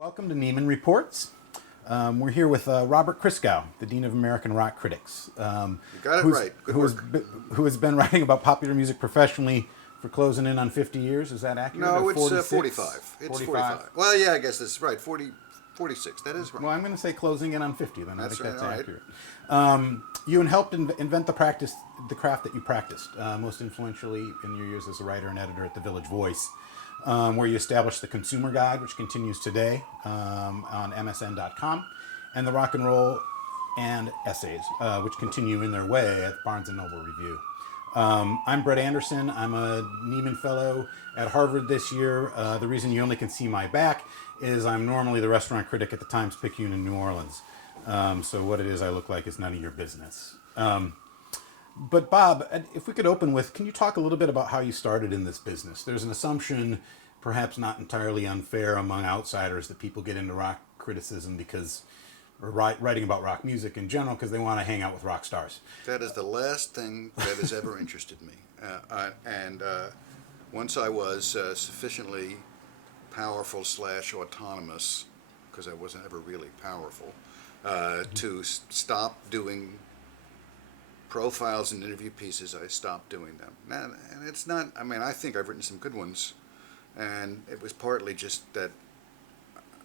Welcome to Nieman Reports. We're here with Robert Christgau, the Dean of American Rock Critics. You got it right. Good work. Who has been writing about popular music professionally for closing in on 50 years. Is that accurate? No, Or it's 45. It's 45. Well, yeah, I guess that's right. 46. That is right. Well, I'm going to say closing in on 50 then. That's I think right, that's accurate. You helped invent the craft that you practiced, most influentially in your years as a writer and editor at the Village Voice, where you established the Consumer Guide, which continues today on MSN.com, and the Rock and Roll and Essays, which continue in their way at Barnes & Noble Review. I'm Brett Anderson. I'm a Nieman Fellow at Harvard this year. The reason you only can see my back is I'm normally the restaurant critic at the Times-Picayune in New Orleans. So what it is I look like is none of your business. But Bob, if we could open with, can you talk a little bit about how you started in this business? There's an assumption, perhaps not entirely unfair among outsiders, that people get into rock criticism or writing about rock music in general because they want to hang out with rock stars. That is the last thing that has ever interested me. And once I was sufficiently powerful / autonomous, because I wasn't ever really powerful, to stop doing profiles and interview pieces, I stopped doing them. And it's not, I think I've written some good ones, and it was partly just that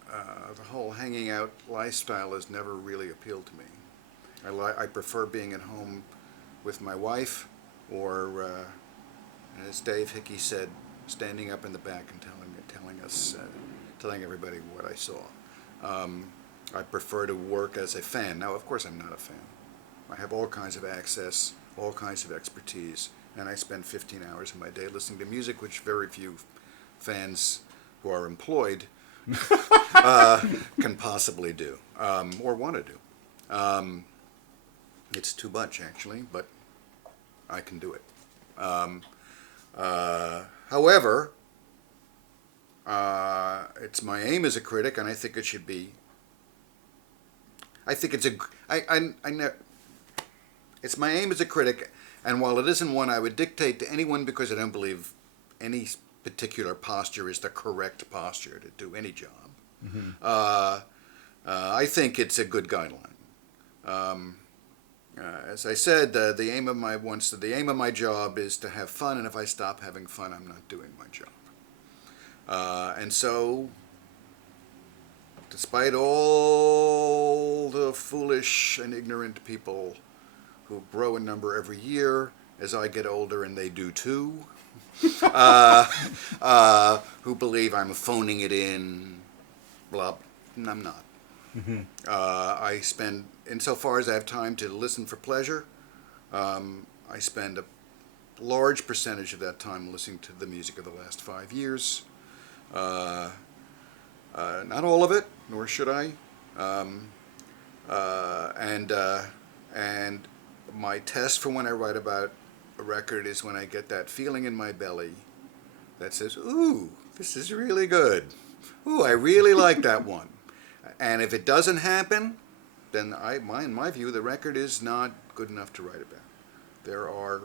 the whole hanging out lifestyle has never really appealed to me. I prefer being at home with my wife, or as Dave Hickey said, standing up in the back and telling everybody what I saw. I prefer to work as a fan. Now, of course, I'm not a fan. I have all kinds of access, all kinds of expertise, and I spend 15 hours of my day listening to music, which very few fans who are employed can possibly do, or want to do. It's too much, actually, but I can do it. However, it's my aim as a critic, and I think it should be. It's my aim as a critic, and while it isn't one I would dictate to anyone, because I don't believe any particular posture is the correct posture to do any job. Mm-hmm. I think it's a good guideline. As I said, the aim of my job is to have fun, and if I stop having fun, I'm not doing my job. And so, despite all the foolish and ignorant people who grow in number every year as I get older, and they do too, who believe I'm phoning it in, blah, and I'm not. Mm-hmm. I spend, insofar as I have time to listen for pleasure, I spend a large percentage of that time listening to the music of the last 5 years. Not all of it, nor should I. And my test for when I write about a record is when I get that feeling in my belly that says, ooh, this is really good. Ooh, I really like that one. And if it doesn't happen, then in my view, the record is not good enough to write about. There are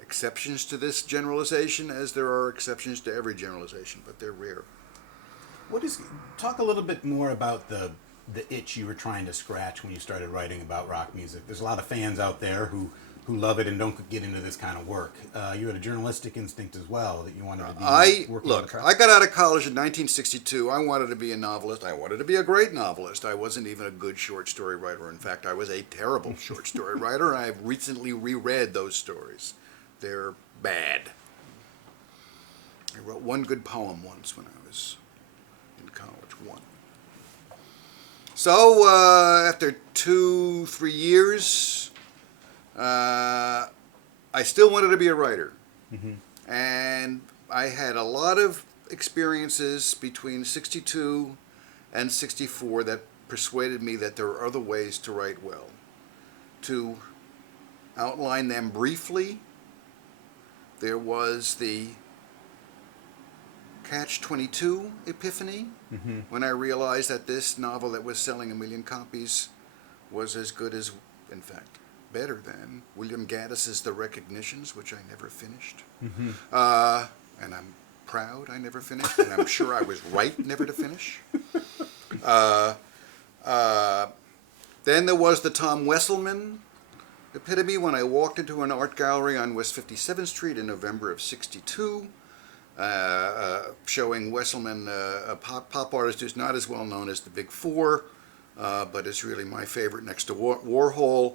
exceptions to this generalization, as there are exceptions to every generalization, but they're rare. Talk a little bit more about the itch you were trying to scratch when you started writing about rock music. There's a lot of fans out there who love it and don't get into this kind of work. You had a journalistic instinct as well, that you wanted to be working on. I got out of college in 1962. I wanted to be a novelist. I wanted to be a great novelist. I wasn't even a good short story writer. In fact, I was a terrible short story writer. I've recently reread those stories. They're bad. I wrote one good poem once when I was in college. One. So after 2-3 years, I still wanted to be a writer. Mm-hmm. And I had a lot of experiences between 62 and 64 that persuaded me that there are other ways to write well. To outline them briefly, there was the Catch-22 epiphany, mm-hmm. when I realized that this novel that was selling 1 million copies was as good as, in fact, better than William Gaddis's The Recognitions, which I never finished. Mm-hmm. And I'm proud I never finished, and I'm sure I was right never to finish. Then there was the Tom Wesselman epitome when I walked into an art gallery on West 57th Street in November of '62, showing Wesselman, a pop artist who's not as well known as the Big Four, but is really my favorite next to Warhol.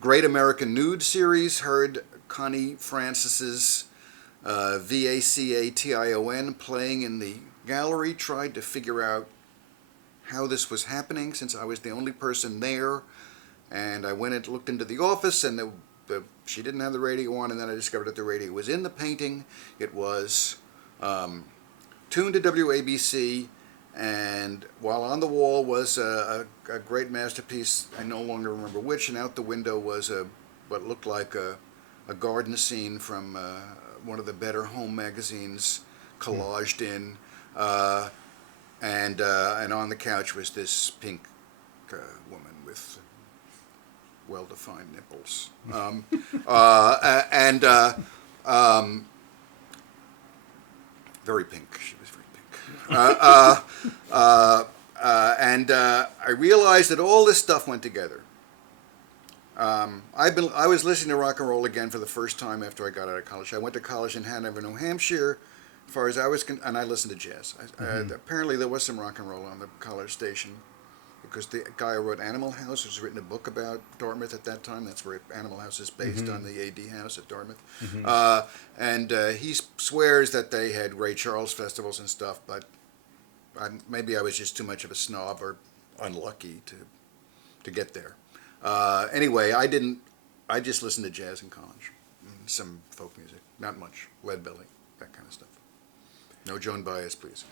Great American Nude series, heard Connie Francis's Vacation playing in the gallery, tried to figure out how this was happening since I was the only person there. And I went and looked into the office, and she didn't have the radio on, and then I discovered that the radio was in the painting. It was tuned to WABC, and while on the wall was a great masterpiece, I no longer remember which, and out the window was what looked like a garden scene from one of the Better Home magazines, collaged in, and on the couch was this pink woman with well-defined nipples, very pink. She was very pink, and I realized that all this stuff went together. I was listening to rock and roll again for the first time after I got out of college. I went to college in Hanover, New Hampshire. As far as I was, and I listened to jazz. Apparently, there was some rock and roll on the college station, because the guy who wrote Animal House has written a book about Dartmouth at that time. That's where Animal House is based on the AD House at Dartmouth. And he swears that they had Ray Charles festivals and stuff, but maybe I was just too much of a snob or unlucky to get there. Anyway, I didn't. I just listened to jazz in college, some folk music, not much, Lead Belly, that kind of stuff. No Joan Baez, please.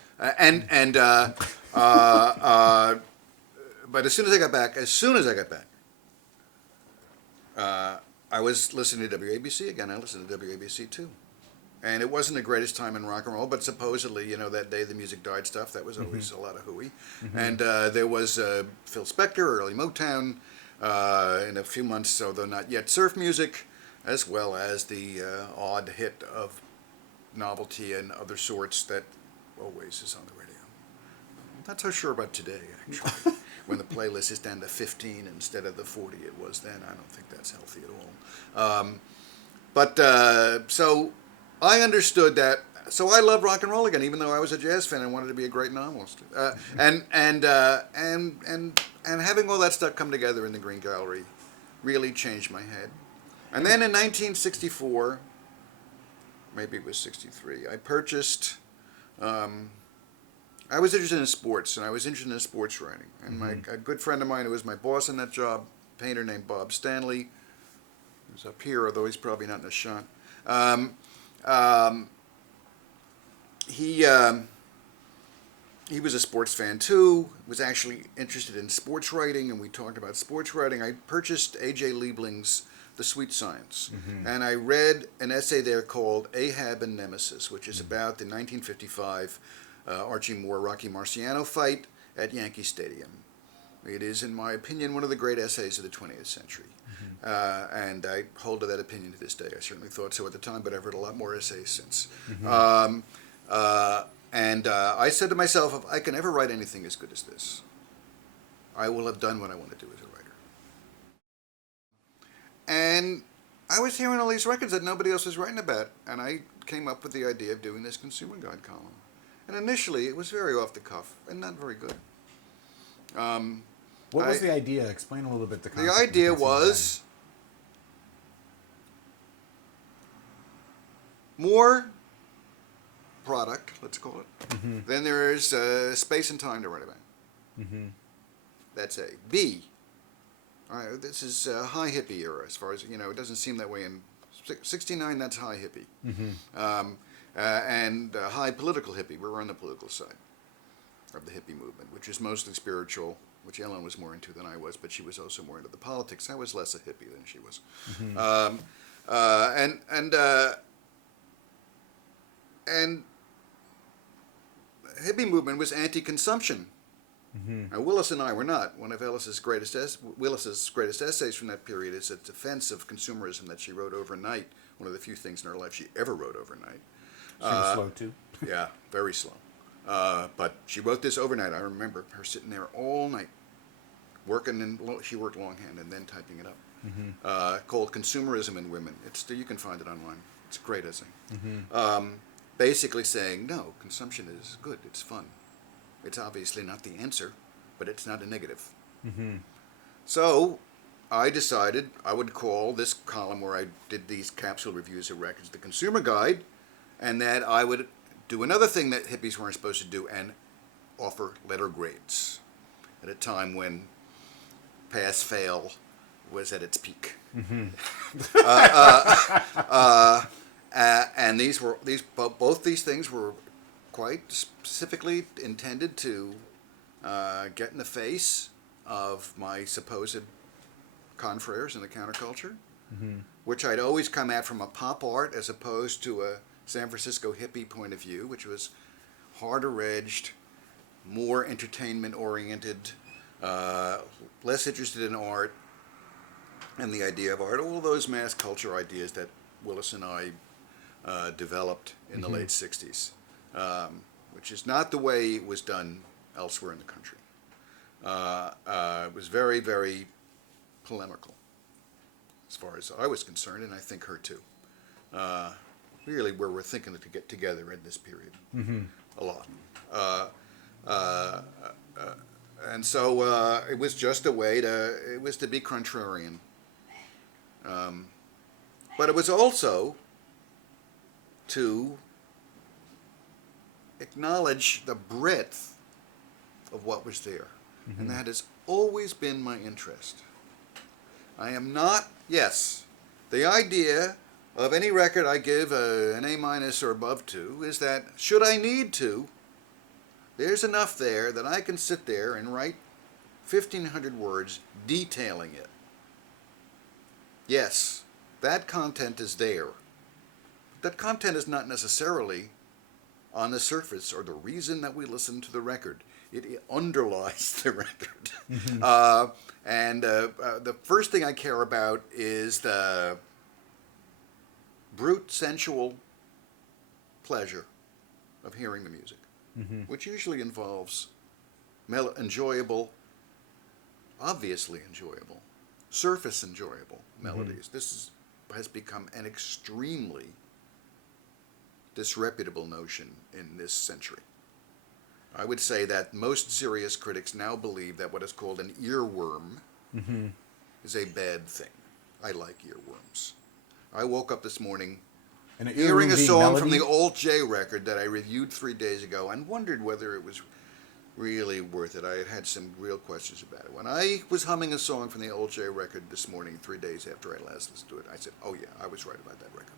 But as soon as I got back, I was listening to WABC again. I listened to WABC too. And it wasn't the greatest time in rock and roll, but supposedly, that day the music died stuff, that was always a lot of hooey. And there was Phil Spector, early Motown, in a few months, although not yet, surf music, as well as the odd hit of novelty and other sorts that always is on the radio. I'm not so sure about today, actually. When the playlist is down to 15 instead of the 40 it was then, I don't think that's healthy at all. So I understood that. So I love rock and roll again, even though I was a jazz fan and wanted to be a great novelist. And having all that stuff come together in the Green Gallery really changed my head. And then in 1964, maybe it was 63, I purchased. I was interested in sports, and I was interested in sports writing. And a good friend of mine who was my boss in that job, a painter named Bob Stanley, who's up here, although he's probably not in the shot. He was a sports fan too, was actually interested in sports writing, and we talked about sports writing. I purchased A.J. Liebling's The Sweet Science, and I read an essay there called Ahab and Nemesis, which is about the 1955 Archie Moore-Rocky Marciano fight at Yankee Stadium. It is, in my opinion, one of the great essays of the 20th century. And I hold to that opinion to this day. I certainly thought so at the time, but I've read a lot more essays since. I said to myself, if I can ever write anything as good as this, I will have done what I want to do as a writer. And I was hearing all these records that nobody else was writing about, and I came up with the idea of doing this Consumer Guide column. And initially, it was very off the cuff and not very good. What was the idea? Explain a little bit the concept. The idea was more product, let's call it, then there is space and time to write about. That's A. B. This is high hippie era, as far as, it doesn't seem that way in 69, that's high hippie. And high political hippie, we're on the political side of the hippie movement, which is mostly spiritual, which Ellen was more into than I was, but she was also more into the politics. I was less a hippie than she was. And hippie movement was anti-consumption. Now, Willis and I were not. One of Willis's greatest essays from that period is a defense of consumerism that she wrote overnight. One of the few things in her life she ever wrote overnight. She was slow too. Yeah, very slow. But she wrote this overnight. I remember her sitting there all night working, and she worked longhand and then typing it up. Called Consumerism in Women. You can find it online. It's a great essay. Basically saying, no, consumption is good. It's fun. It's obviously not the answer, but it's not a negative. So I decided I would call this column where I did these capsule reviews of records the Consumer Guide, and that I would do another thing that hippies weren't supposed to do and offer letter grades at a time when pass-fail was at its peak. And both these things were quite specifically intended to get in the face of my supposed confreres in the counterculture, which I'd always come at from a pop art as opposed to a San Francisco hippie point of view, which was harder-edged, more entertainment-oriented, less interested in art and the idea of art, all those mass culture ideas that Willis and I developed in the late 60s, which is not the way it was done elsewhere in the country. It was very, very polemical as far as I was concerned, and I think her too. Really where we're thinking to get together in this period a lot. And so it was just a way to be contrarian. But it was also to acknowledge the breadth of what was there. And that has always been my interest. I am not, yes, the idea of any record I give an A- or above to is that, should I need to, there's enough there that I can sit there and write 1,500 words detailing it. Yes, that content is there. That content is not necessarily on the surface or the reason that we listen to the record. It underlies the record. And the first thing I care about is the brute sensual pleasure of hearing the music, which usually involves enjoyable, obviously enjoyable, surface enjoyable melodies. This has become an extremely disreputable notion in this century. I would say that most serious critics now believe that what is called an earworm is a bad thing. I like earworms. I woke up this morning hearing a song from the Old J record that I reviewed 3 days ago and wondered whether it was really worth it. I had some real questions about it. When I was humming a song from the Old J record this morning, 3 days after I last listened to it, I said, oh yeah, I was right about that record.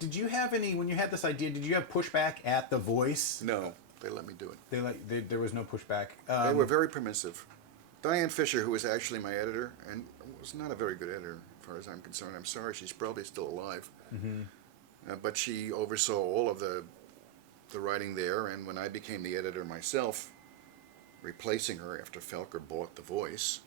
Did you have any, when you had this idea, did you have pushback at the Voice? No, they let me do it. There was no pushback. They were very permissive. Diane Fisher, who was actually my editor, and was not a very good editor as far as I'm concerned. I'm sorry, she's probably still alive. But she oversaw all of the writing there, and when I became the editor myself, replacing her after Felker bought The Voice,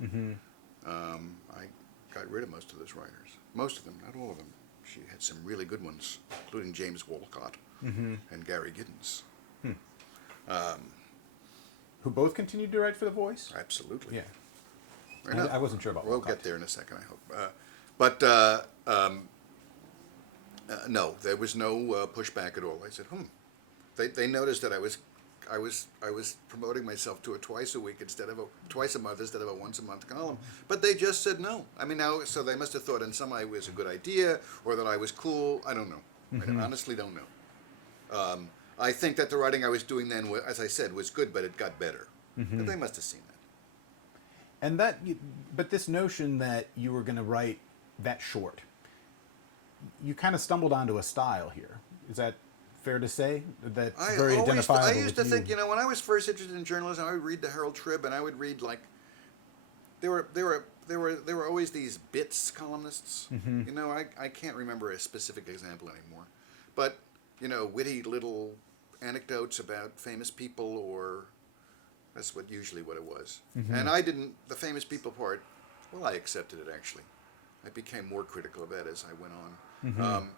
I got rid of most of those writers. Most of them, not all of them. She had some really good ones, including James Wolcott and Gary Giddens. Who both continued to write for The Voice? Absolutely. Yeah. I wasn't sure about We'll Wolcott. get there in a second, I hope. No, there was no pushback at all. I said, They noticed that I was promoting myself to a twice a month instead of a once a month column. But they just said no. I mean, now, so they must have thought in some way it was a good idea or that I was cool. I don't know. I honestly don't know. I think that the writing I was doing then, as I said, was good, but it got better. But they must have seen that. But this notion that you were going to write that short, you kind of stumbled onto a style here. Is that fair to say? That's very identifiable. I used to think, when I was first interested in journalism, I would read the Herald Trib, and I would read there were always these bits columnists. I can't remember a specific example anymore, but witty little anecdotes about famous people, or that's usually what it was. And I didn't, the famous people part, well, I accepted it actually. I became more critical of that as I went on.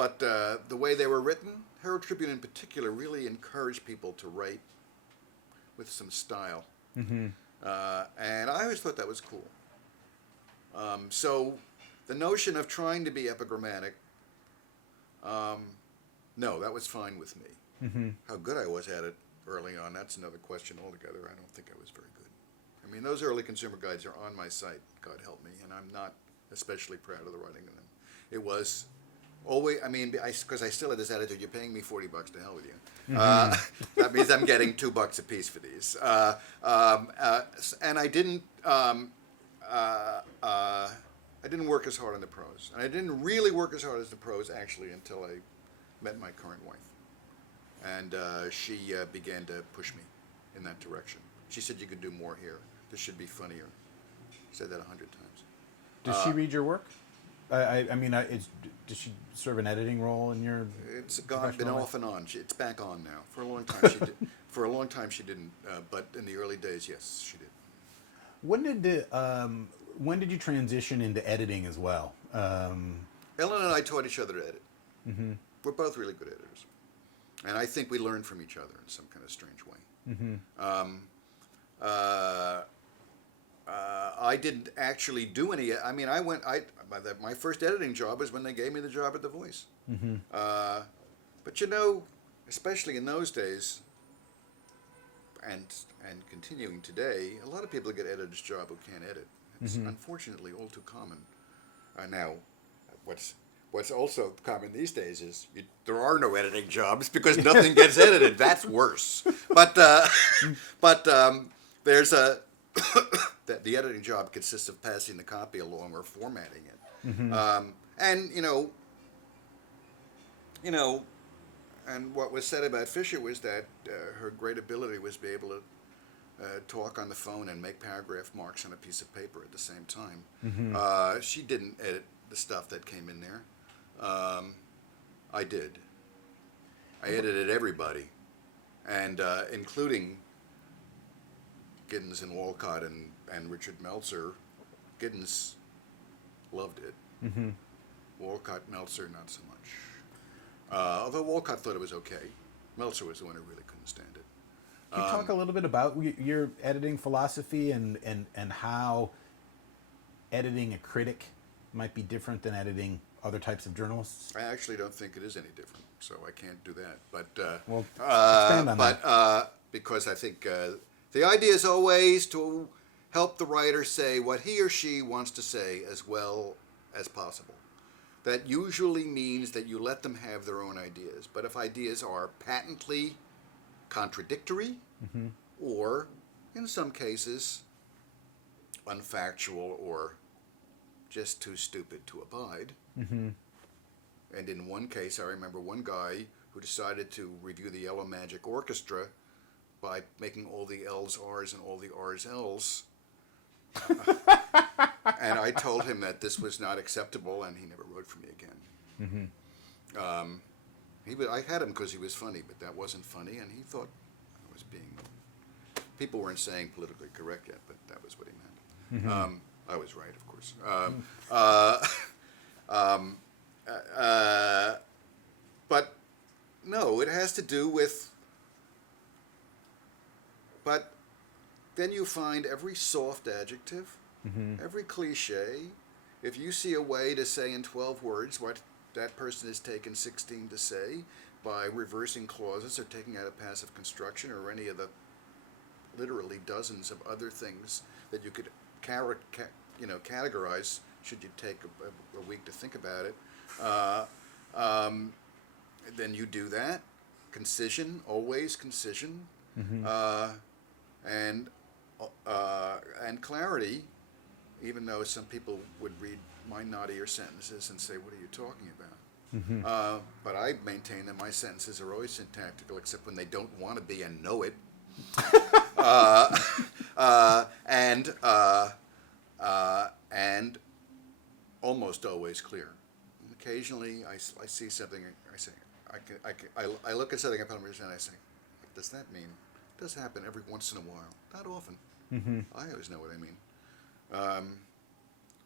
but the way they were written, Herald Tribune in particular, really encouraged people to write with some style. And I always thought that was cool. So the notion of trying to be epigrammatic, no, that was fine with me. How good I was at it early on, that's another question altogether. I don't think I was very good. I mean, those early consumer guides are on my site, God help me, and I'm not especially proud of the writing of them. It was always, I mean, because I still had this attitude, you're paying me $40, to hell with you. That means I'm getting $2 a piece for these. And I didn't work as hard on the prose. And I didn't really work as hard as the prose, actually, until I met my current wife. And she began to push me in that direction. She said, you could do more here. This should be funnier. Said that 100 times. Does she read your work? I mean, does she serve an editing role in your? It's been off and on. It's back on now. For a long time, she did. For a long time, she didn't. But in the early days, yes, she did. When did you transition into editing as well? Ellen and I taught each other to edit. We're both really good editors, and I think we learn from each other in some kind of strange way. I didn't actually do any. I mean, my first editing job was when they gave me the job at The Voice. But you know, especially in those days, and continuing today, a lot of people get editor's job who can't edit. It's unfortunately all too common. Now, what's also common these days is there are no editing jobs because nothing gets edited. That's worse. But there's that the editing job consists of passing the copy along or formatting it. And and what was said about Fisher was that her great ability was to be able to talk on the phone and make paragraph marks on a piece of paper at the same time. She didn't edit the stuff that came in there. I did. I edited everybody, and including Giddens and Walcott and Richard Meltzer. Giddens loved it. Walcott, Meltzer, not so much. Although Walcott thought it was okay. Meltzer was the one who really couldn't stand it. Can you talk a little bit about your editing philosophy and how editing a critic might be different than editing other types of journalists? I actually don't think it is any different, so I can't do that. But expand on that. Because I think the idea is always to help the writer say what he or she wants to say as well as possible. That usually means that you let them have their own ideas. But if ideas are patently contradictory, or in some cases unfactual or just too stupid to abide. And in one case, I remember one guy who decided to review the Yellow Magic Orchestra by making all the L's R's and all the R's L's. And I told him that this was not acceptable, and he never wrote for me again. I had him because he was funny, but that wasn't funny, and he thought I was being... People weren't saying politically correct yet, but that was what he meant. I was right, of course. But no, it has to do with... But then you find every soft adjective, every cliche. If you see a way to say in 12 words what that person has taken 16 to say by reversing clauses or taking out a passive construction or any of the literally dozens of other things that you could categorize should you take a week to think about it, then you do that. Concision, always concision. And clarity, even though some people would read my naughtier sentences and say, what are you talking about? But I maintain that my sentences are always syntactical, except when they don't want to be and know it. And almost always clear. And occasionally I see something, I say, I look at something I don't understand, I say, what does that mean? It does happen every once in a while. Not often. I always know what I mean.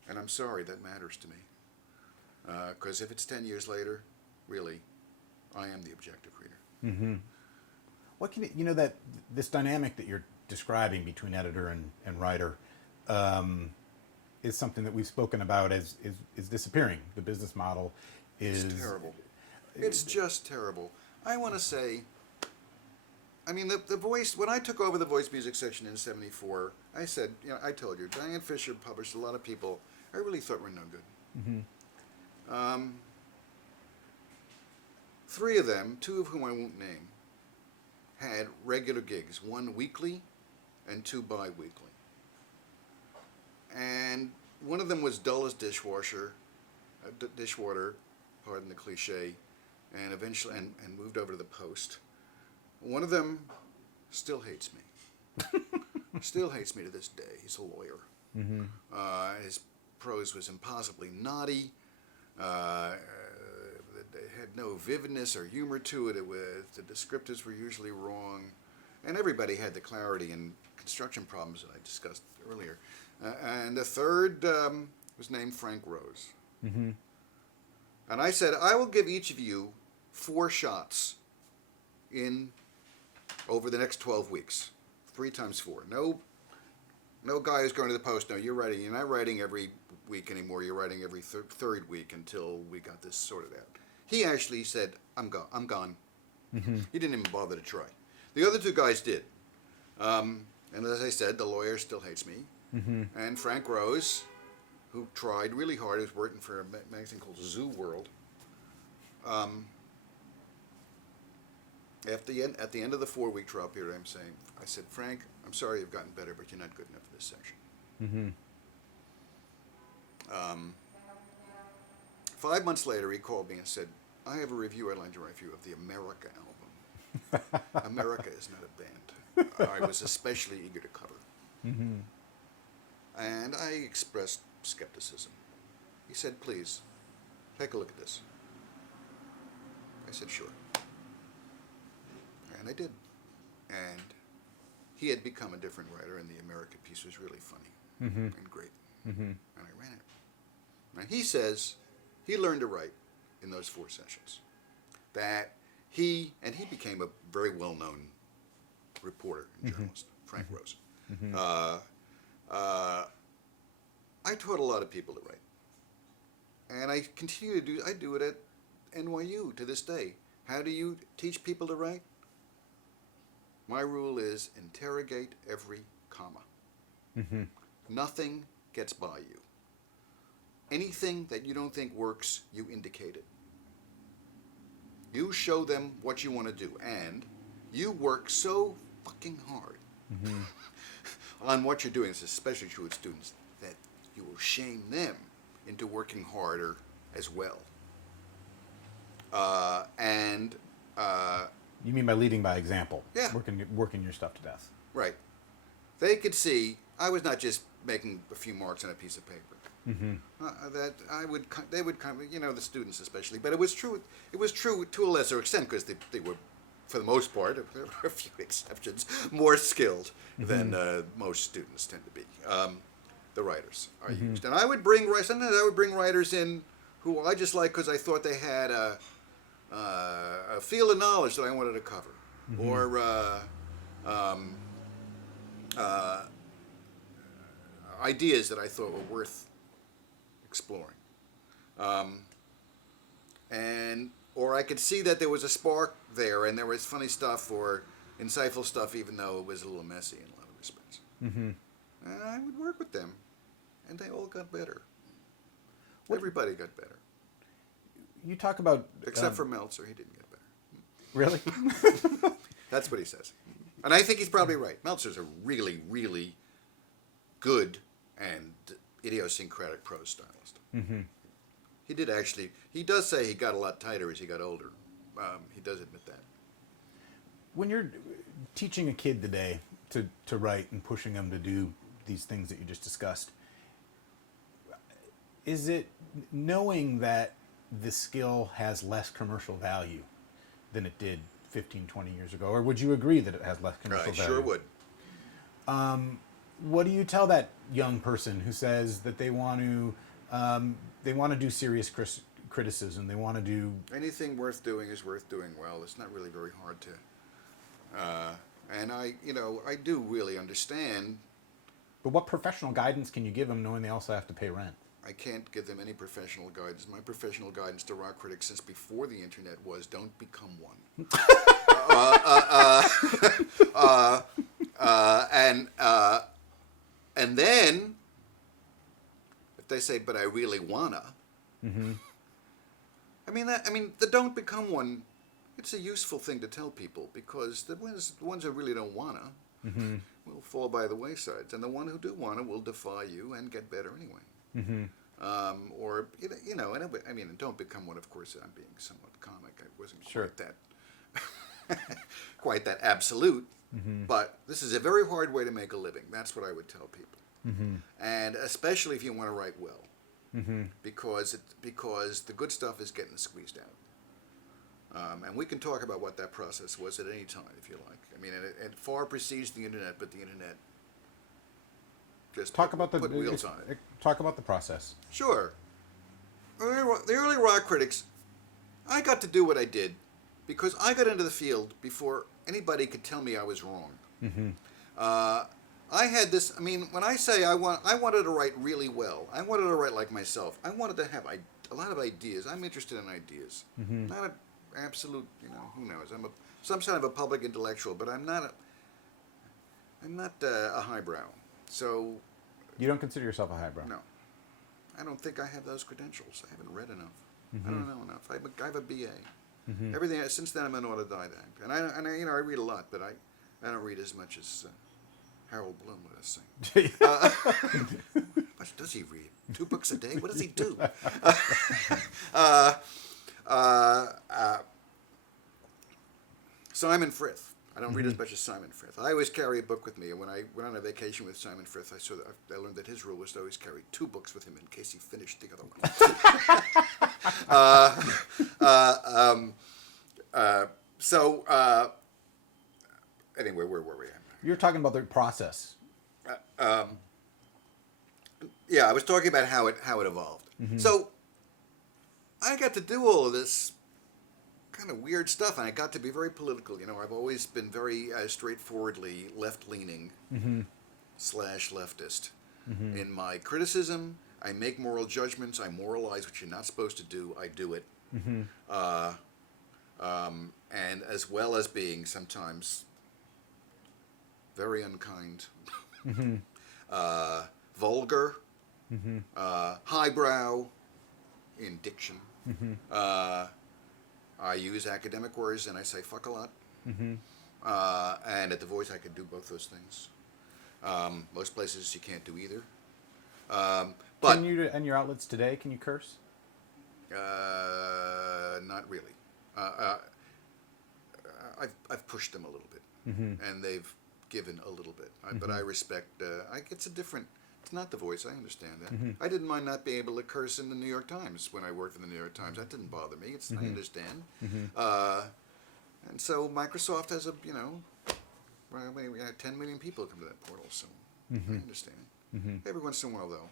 And I'm sorry that matters to me. Because if it's 10 years later, really, I am the objective reader. What can you know that this dynamic that you're describing between editor and writer is something that we've spoken about as is disappearing. The business model is It's terrible. It's just terrible. I want to say, I mean, the Voice, when I took over the Voice music section in '74, I said, I told you, Diane Fisher published a lot of people I really thought were no good. Three of them, two of whom I won't name, had regular gigs, one weekly and two bi-weekly. And one of them was dull as dishwater, pardon the cliche, and eventually and moved over to the Post. One of them still hates me. Still hates me to this day. He's a lawyer. His prose was impossibly naughty. It had no vividness or humor to it. The descriptives were usually wrong. And everybody had the clarity and construction problems that I discussed earlier. And the third was named Frank Rose. And I said, I will give each of you 4 shots over the next 12 weeks. 3 times 4. No guy who's going to the Post. No, you're not writing every week anymore. You're writing every third week until we got this sorted out. He actually said, I'm gone. He didn't even bother to try. The other 2 guys did. And as I said, the lawyer still hates me. And Frank Rose, who tried really hard, is working for a magazine called Zoo World. At the end of the 4-week trial period, I said, Frank, I'm sorry you've gotten better, but you're not good enough for this section. 5 months later, he called me and said, I have a review I'd like to write for you of the America album. America is not a band. I was especially eager to cover. And I expressed skepticism. He said, please, take a look at this. I said, sure. And I did. And he had become a different writer, and the America piece was really funny and great. And I ran it. And he says he learned to write in those 4 sessions. That he became a very well-known reporter and journalist, Frank Rose. I taught a lot of people to write. And I continue to I do it at NYU to this day. How do you teach people to write? My rule is interrogate every comma. Nothing gets by you. Anything that you don't think works, you indicate it. You show them what you want to do, and you work so fucking hard on what you're doing. It's especially true with students, that you will shame them into working harder as well. You mean by leading by example? Yeah. Working your stuff to death. Right. They could see I was not just making a few marks on a piece of paper. They would come, the students especially, but it was true. It was true to a lesser extent because they were, for the most part, there were a few exceptions, more skilled than most students tend to be. The writers are used, and sometimes I would bring writers in who I just liked because I thought they had a field of knowledge that I wanted to cover, or ideas that I thought were worth exploring, or I could see that there was a spark there, and there was funny stuff or insightful stuff, even though it was a little messy in a lot of respects. And I would work with them, and they all got better. Everybody got better. You talk about except for Meltzer, he didn't get better. Really? That's what he says, and I think he's probably right. Meltzer's a really, really good and idiosyncratic prose stylist. He does say he got a lot tighter as he got older. He does admit that. When you're teaching a kid today to write and pushing them to do these things that you just discussed, is it knowing that the skill has less commercial value than it did 15, 20 years ago? Or would you agree that it has less commercial value? I sure would. What do you tell that young person who says that they want to do serious criticism. They want to do... Anything worth doing is worth doing well. It's not really very hard to... and I do really understand. But what professional guidance can you give them knowing they also have to pay rent? I can't give them any professional guidance. My professional guidance to rock critics since before the internet was don't become one. And then if they say, but I really wanna. Mm-hmm. I mean, the don't become one. It's a useful thing to tell people because the ones who really don't wanna Mm-hmm. will fall by the wayside, and the one who do wanna will defy you and get better anyway. Mm-hmm. Or I mean, don't become one. Of course, I'm being somewhat comic. I wasn't Sure. quite that absolute. Mm-hmm. But this is a very hard way to make a living. That's what I would tell people, Mm-hmm. and especially if you want to write well, Mm-hmm. because the good stuff is getting squeezed out. And we can talk about what that process was at any time, if you like. I mean, it far precedes the internet, but the internet just put wheels on it. Talk about the process. Sure. The early rock critics, I got to do what I did because I got into the field before anybody could tell me I was wrong. Mm-hmm. I had this. I mean, when I say I wanted to write really well. I wanted to write like myself. I wanted to have a lot of ideas. I'm interested in ideas. Mm-hmm. Not an absolute. Who knows? I'm some kind of a public intellectual, but I'm not a highbrow. So. You don't consider yourself a highbrow? No. I don't think I have those credentials. I haven't read enough. Mm-hmm. I don't know enough. I have a BA. Mm-hmm. Everything since then I'm an autodidact, and I read a lot, but I don't read as much as Harold Bloom would have seen. How much does he read? 2 books a day? What does he do? Simon Frith. I don't read as much as Simon Frith. I always carry a book with me, and when I went on a vacation with Simon Frith, I learned that his rule was to always carry 2 books with him in case he finished the other one. Anyway, where were we? You're talking about the process. Yeah, I was talking about how it evolved. Mm-hmm. So I got to do all of this kind of weird stuff, and I got to be very political. I've always been very straightforwardly left-leaning Mm-hmm. /leftist. Mm-hmm. In my criticism, I make moral judgments. I moralize what you're not supposed to do. I do it. Mm-hmm. And as well as being sometimes very unkind, Mm-hmm. Vulgar, Mm-hmm. highbrow in diction. Mm-hmm. I use academic words and I say fuck a lot. Mm-hmm. And at The Voice I could do both those things. Most places you can't do either. But Can you, and your outlets today, can you curse? not really. I've pushed them a little bit, Mm-hmm. and they've given a little bit. But I respect. It's a different. It's not The Voice. I understand that. Mm-hmm. I didn't mind not being able to curse in the New York Times when I worked in the New York Times. That didn't bother me. I understand. Mm-hmm. And so Microsoft has we had 10 million people come to that portal, so Mm-hmm. I understand. Mm-hmm. Every once in a while, though,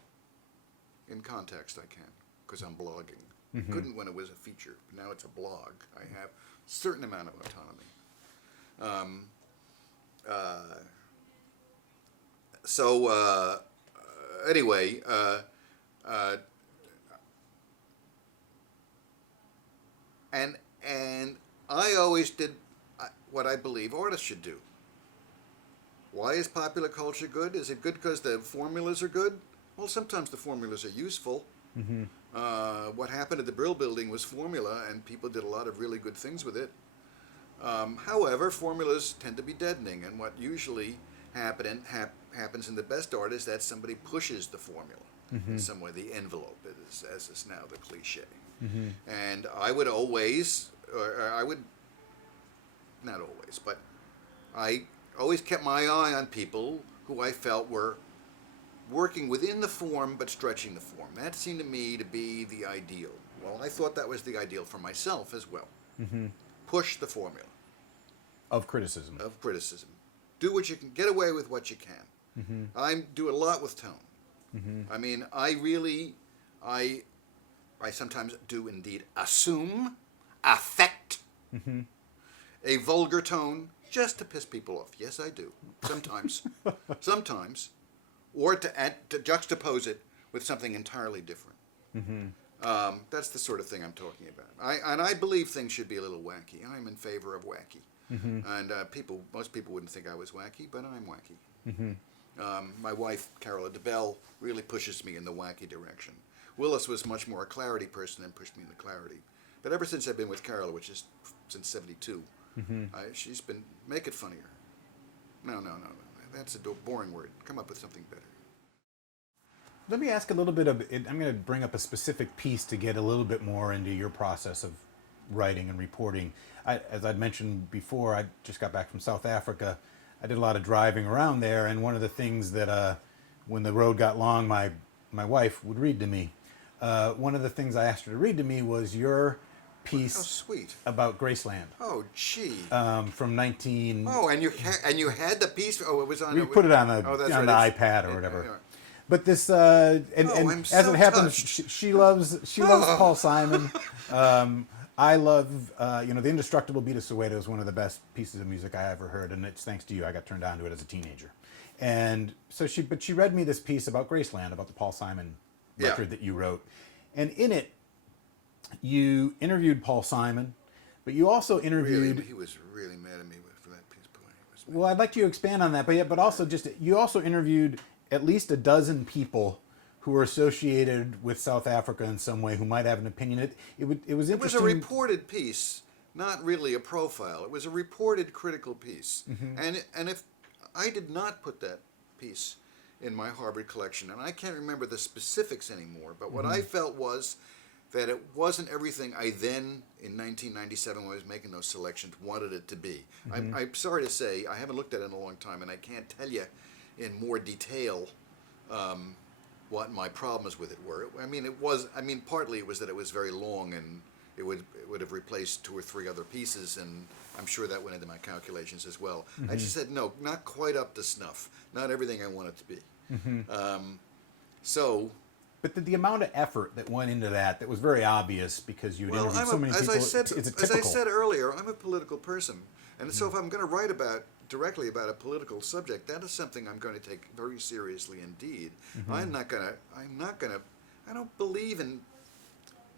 in context, I can, because I'm blogging. Mm-hmm. Couldn't when it was a feature. But now it's a blog. I have a certain amount of autonomy. Anyway, and I always did what I believe artists should do. Why is popular culture good? Is it good because the formulas are good? Well, sometimes the formulas are useful. Mm-hmm. What happened at the Brill Building was formula, and people did a lot of really good things with it. However, formulas tend to be deadening, and what usually happens in the best art is that somebody pushes the formula in some way, the envelope, as is now the cliche. Mm-hmm. And I would always, not always, but I always kept my eye on people who I felt were working within the form but stretching the form. That seemed to me to be the ideal. Well, I thought that was the ideal for myself as well. Mm-hmm. Push the formula. Of criticism. Of criticism. Do what you can. Get away with what you can. Mm-hmm. I do a lot with tone. Mm-hmm. I mean, I I sometimes do indeed assume, affect a vulgar tone just to piss people off. Yes, I do. Sometimes. Sometimes. Or to juxtapose it with something entirely different. That's the sort of thing I'm talking about. I believe things should be a little wacky. I'm in favor of wacky. And most people wouldn't think I was wacky, but I'm wacky. My wife, Carola DeBell, really pushes me in the wacky direction. Willis was much more a clarity person and pushed me into clarity. But ever since I've been with Carola, which is since 72, she's been, make it funnier. No. That's a boring word. Come up with something better. Let me ask a little bit of, I'm going to bring up a specific piece to get a little bit more into your process of writing and reporting. As I'd mentioned before, I just got back from South Africa. I did a lot of driving around there, and one of the things that when the road got long, my wife would read to me. One of the things I asked her to read to me was your piece sweet. About Graceland. Oh, gee. From 19... Oh, and you had the piece... Oh, it was on... We put it on the iPad or whatever. Yeah. But this... and as it happens, she loves Paul Simon. I love... The Indestructible Beat of Soweto is one of the best pieces of music I ever heard, and it's thanks to you. I got turned on to it as a teenager. And so she read me this piece about Graceland, about the Paul Simon record that you wrote. And in it, you interviewed Paul Simon, but you also interviewed... He was really mad at me for that piece. Well, I'd like you to expand on that, but also you also interviewed at least a dozen people who were associated with South Africa in some way, who might have an opinion. It was interesting. It was a reported piece, not really a profile. It was a reported critical piece. And if I did not put that piece in my Harvard collection, and I can't remember the specifics anymore, but what I felt was that it wasn't everything I then, in 1997, when I was making those selections, wanted it to be. I'm sorry to say, I haven't looked at it in a long time, and I can't tell you in more detail what my problems with it were. Partly it was that it was very long, and it would have replaced 2 or 3 other pieces, and I'm sure that went into my calculations as well. I just said, no, not quite up to snuff. Not everything I want it to be. But the amount of effort that went into that was very obvious, because you interviewed so many people. As I said earlier, I'm a political person. And so if I'm going to write directly about a political subject, that is something I'm going to take very seriously indeed. I don't believe in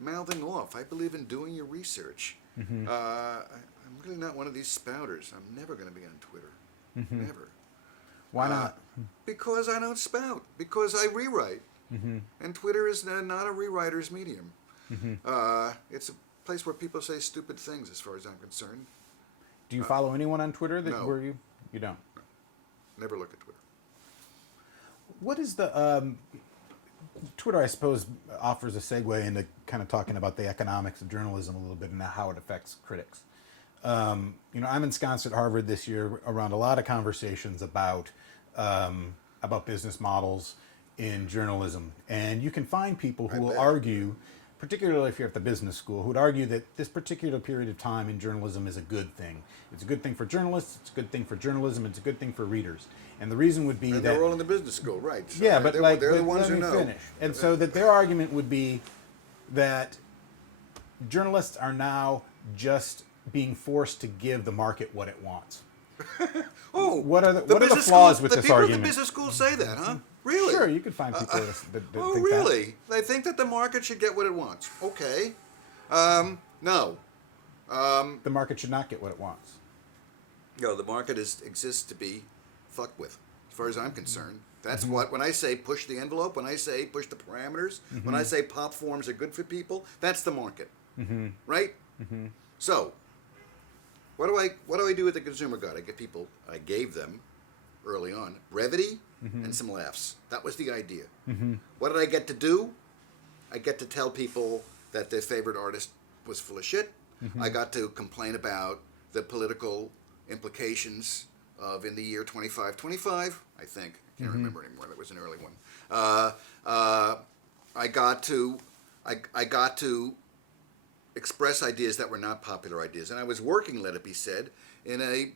mouthing off. I believe in doing your research. I'm really not one of these spouters. I'm never going to be on Twitter. Never. Why not? Because I don't spout. Because I rewrite. And Twitter is not a rewriter's medium. It's a place where people say stupid things, as far as I'm concerned. Do you follow anyone on Twitter? No. You don't? No. Never look at Twitter. What is the... Twitter, I suppose, offers a segue into kind of talking about the economics of journalism a little bit and how it affects critics. I'm ensconced at Harvard this year around a lot of conversations about business models in journalism, and you can find people who will argue, particularly if you're at the business school, who would argue that this particular period of time in journalism is a good thing. It's a good thing for journalists, it's a good thing for journalism, it's a good thing for readers. And the reason would be that... they're all in the business school, right. So yeah, but they're the ones who know. Finish. And so that their argument would be that journalists are now just being forced to give the market what it wants. What are the flaws with this argument? The people at the business school say that, huh? Really? Sure, you could find people that think really? That. They think that the market should get what it wants. Okay. No. The market should not get what it wants. No, the market exists to be fucked with, as far as I'm concerned. That's what, when I say push the envelope, when I say push the parameters, when I say pop forms are good for people, that's the market. Right? So, what do I do with the consumer guide? I gave them early on brevity and some laughs. That was the idea. What did I get to do? I get to tell people that their favorite artist was full of shit. I got to complain about the political implications of In the Year 2525, I think. I can't remember anymore. That was an early one. I got to express ideas that were not popular ideas. And I was working, let it be said, in a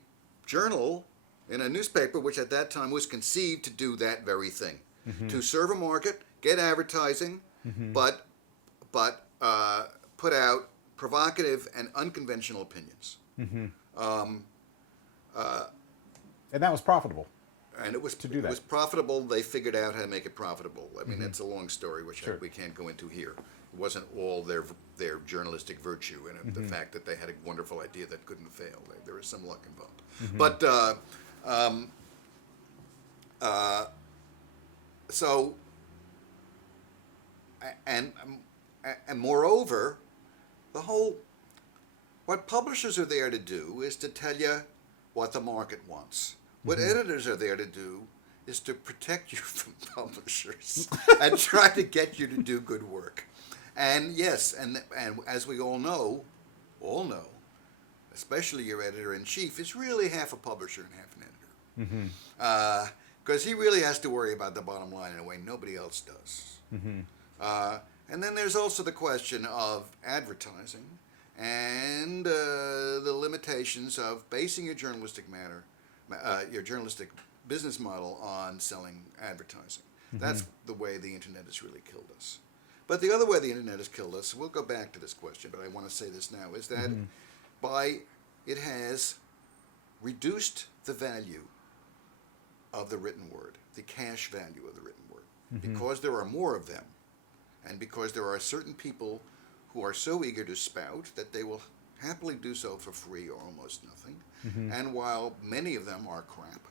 journal, in a newspaper, which at that time was conceived to do that very thing. To serve a market, get advertising, but put out provocative and unconventional opinions. And that was profitable. And it was to do that. It was profitable. They figured out how to make it profitable. I mean, it's a long story, which we can't go into here. It wasn't all their journalistic virtue and the fact that they had a wonderful idea that couldn't fail. There was some luck involved. But so and moreover, what publishers are there to do is to tell you what the market wants. What editors are there to do is to protect you from publishers and try to get you to do good work. And yes, and as we all know, especially your editor-in-chief is really half a publisher and half an editor. Because he really has to worry about the bottom line in a way nobody else does. And then there's also the question of advertising and the limitations of basing your journalistic business model on selling advertising. That's the way the internet has really killed us. But the other way the internet has killed us, we'll go back to this question, but I want to say this now, is that it has reduced the value of the written word, the cash value of the written word, because there are more of them, and because there are certain people who are so eager to spout that they will happily do so for free or almost nothing. And while many of them are crap,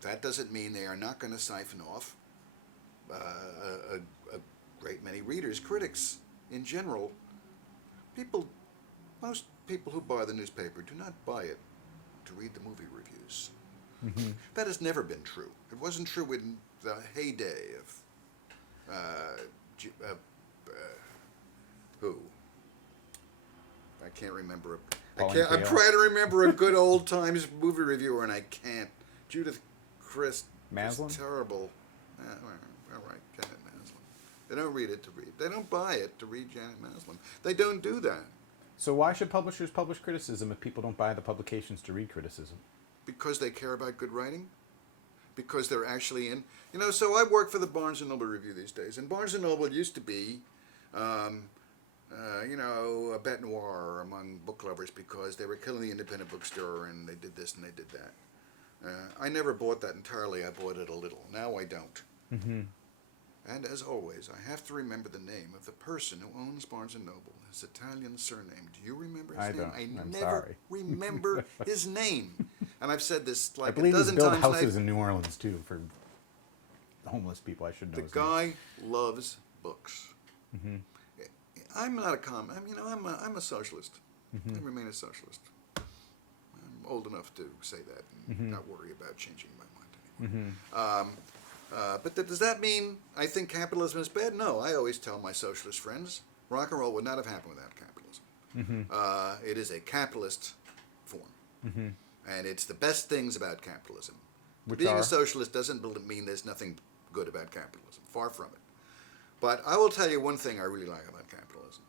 that doesn't mean they are not going to siphon off a great many readers, critics in general. Most people who buy the newspaper do not buy it to read the movie reviews. That has never been true. It wasn't true in the heyday of who? I can't remember. I'm trying to remember a good old times movie reviewer, and I can't. Judith Christ. Maslin? Terrible. All right, Janet Maslin. They don't read it to read. They don't buy it to read Janet Maslin. They don't do that. So why should publishers publish criticism if people don't buy the publications to read criticism? Because they care about good writing. Because they're actually in. So I work for the Barnes & Noble Review these days, and Barnes & Noble used to be a bête noire among book lovers because they were killing the independent bookstore and they did this and they did that. I never bought that entirely. I bought it a little. Now I don't. And as always, I have to remember the name of the person who owns Barnes & Noble, his Italian surname. Do you remember his name? I'm never sorry. remember his name. And I've said this like I believe a dozen he's built times. houses in New Orleans, too, for homeless people. I should know The his name. guy loves books. I'm not I'm a socialist. I remain a socialist. I'm old enough to say that and not worry about changing my mind anymore. But does that mean I think capitalism is bad? No, I always tell my socialist friends, rock and roll would not have happened without capitalism. It is a capitalist form. And it's the best things about capitalism. Being a socialist doesn't mean there's nothing good about capitalism. Far from it. But I will tell you one thing I really like about capitalism.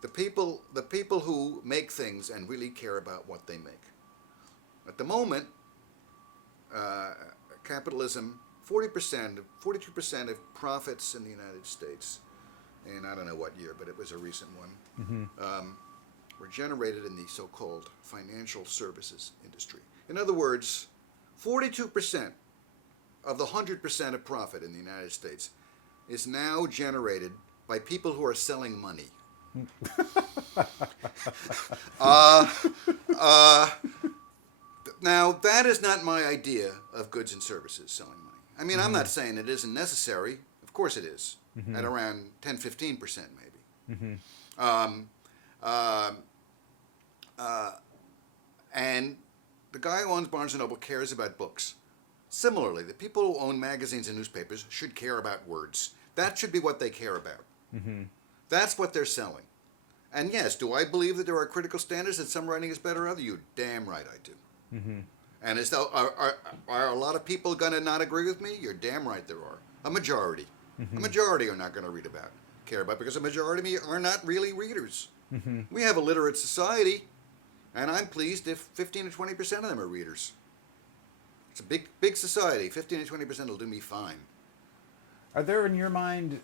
The people who make things and really care about what they make. At the moment, capitalism, 42% of profits in the United States, and I don't know what year, but it was a recent one, were generated in the so-called financial services industry. In other words, 42% of the 100% of profit in the United States is now generated by people who are selling money. Now, that is not my idea of goods and services selling money. I mean, I'm not saying it isn't necessary. Of course it is, at around 10-15% maybe. And the guy who owns Barnes & Noble cares about books. Similarly, the people who own magazines and newspapers should care about words. That should be what they care about. That's what they're selling. And yes, do I believe that there are critical standards that some writing is better than others? You're damn right I do. And are a lot of people going to not agree with me? You're damn right there are. A majority. A majority are not going to care about, because a majority are not really readers. We have a literate society, and I'm pleased if 15 to 20% of them are readers. It's a big society. 15 to 20% will do me fine. Are there, in your mind,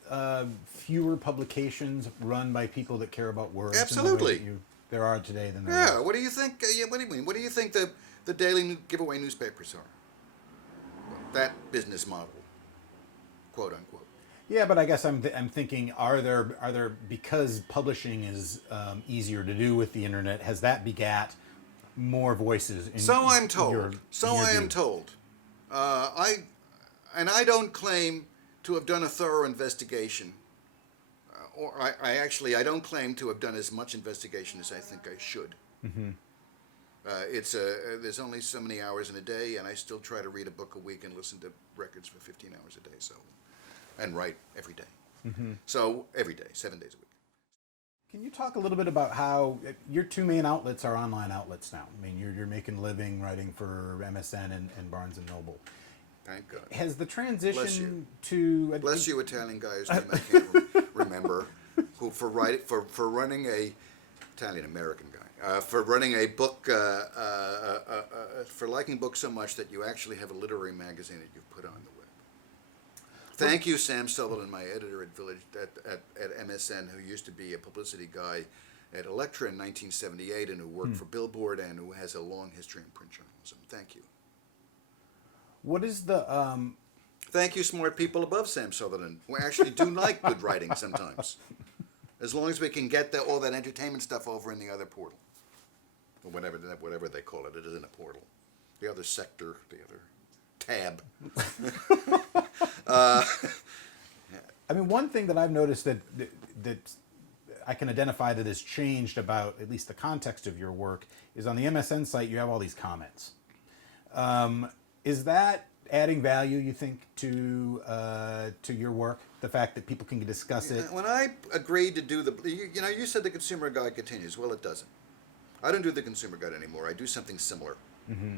fewer publications run by people that care about words? Absolutely. In the way that there are today than there Yeah. were? What do you think? What do you mean? What do you think the daily giveaway newspapers are? That business model, quote unquote. Yeah, but I guess I'm thinking, are there because publishing is easier to do with the internet, has that begat more voices? So I'm told. Your I am view? told. I don't claim to have done a thorough investigation, or I don't claim to have done as much investigation as I think I should. Mm-hmm. There's only so many hours in a day, and I still try to read a book a week and listen to records for 15 hours a day. So, and write every day. Mm-hmm. So every day, 7 days a week. Can you talk a little bit about how your two main outlets are online outlets now? I mean, you're making a living writing for MSN and Barnes and Noble. Thank God. Has the Bless transition you. to Bless you, Italian guy whose name I can't remember, who for running a Italian American guy for running a book for liking books so much that you actually have a literary magazine that you've put on the web. Thank you, Sam Sutherland, my editor at Village at MSN, who used to be a publicity guy at Elektra in 1978 and who worked for Billboard and who has a long history in print journalism. Thank you. What is the Thank you, smart people above Sam Sutherland, who actually do like good writing sometimes. As long as we can get all that entertainment stuff over in the other portal. Or whatever they call it. It isn't a portal. The other sector, the other tab. I mean, one thing that I've noticed that I can identify that has changed about at least the context of your work is on the MSN site you have all these comments. Is that adding value, you think, to your work? The fact that people can discuss it? When I agreed to do you said the consumer guide continues. Well, it doesn't. I don't do the consumer guide anymore. I do something similar, Mm-hmm.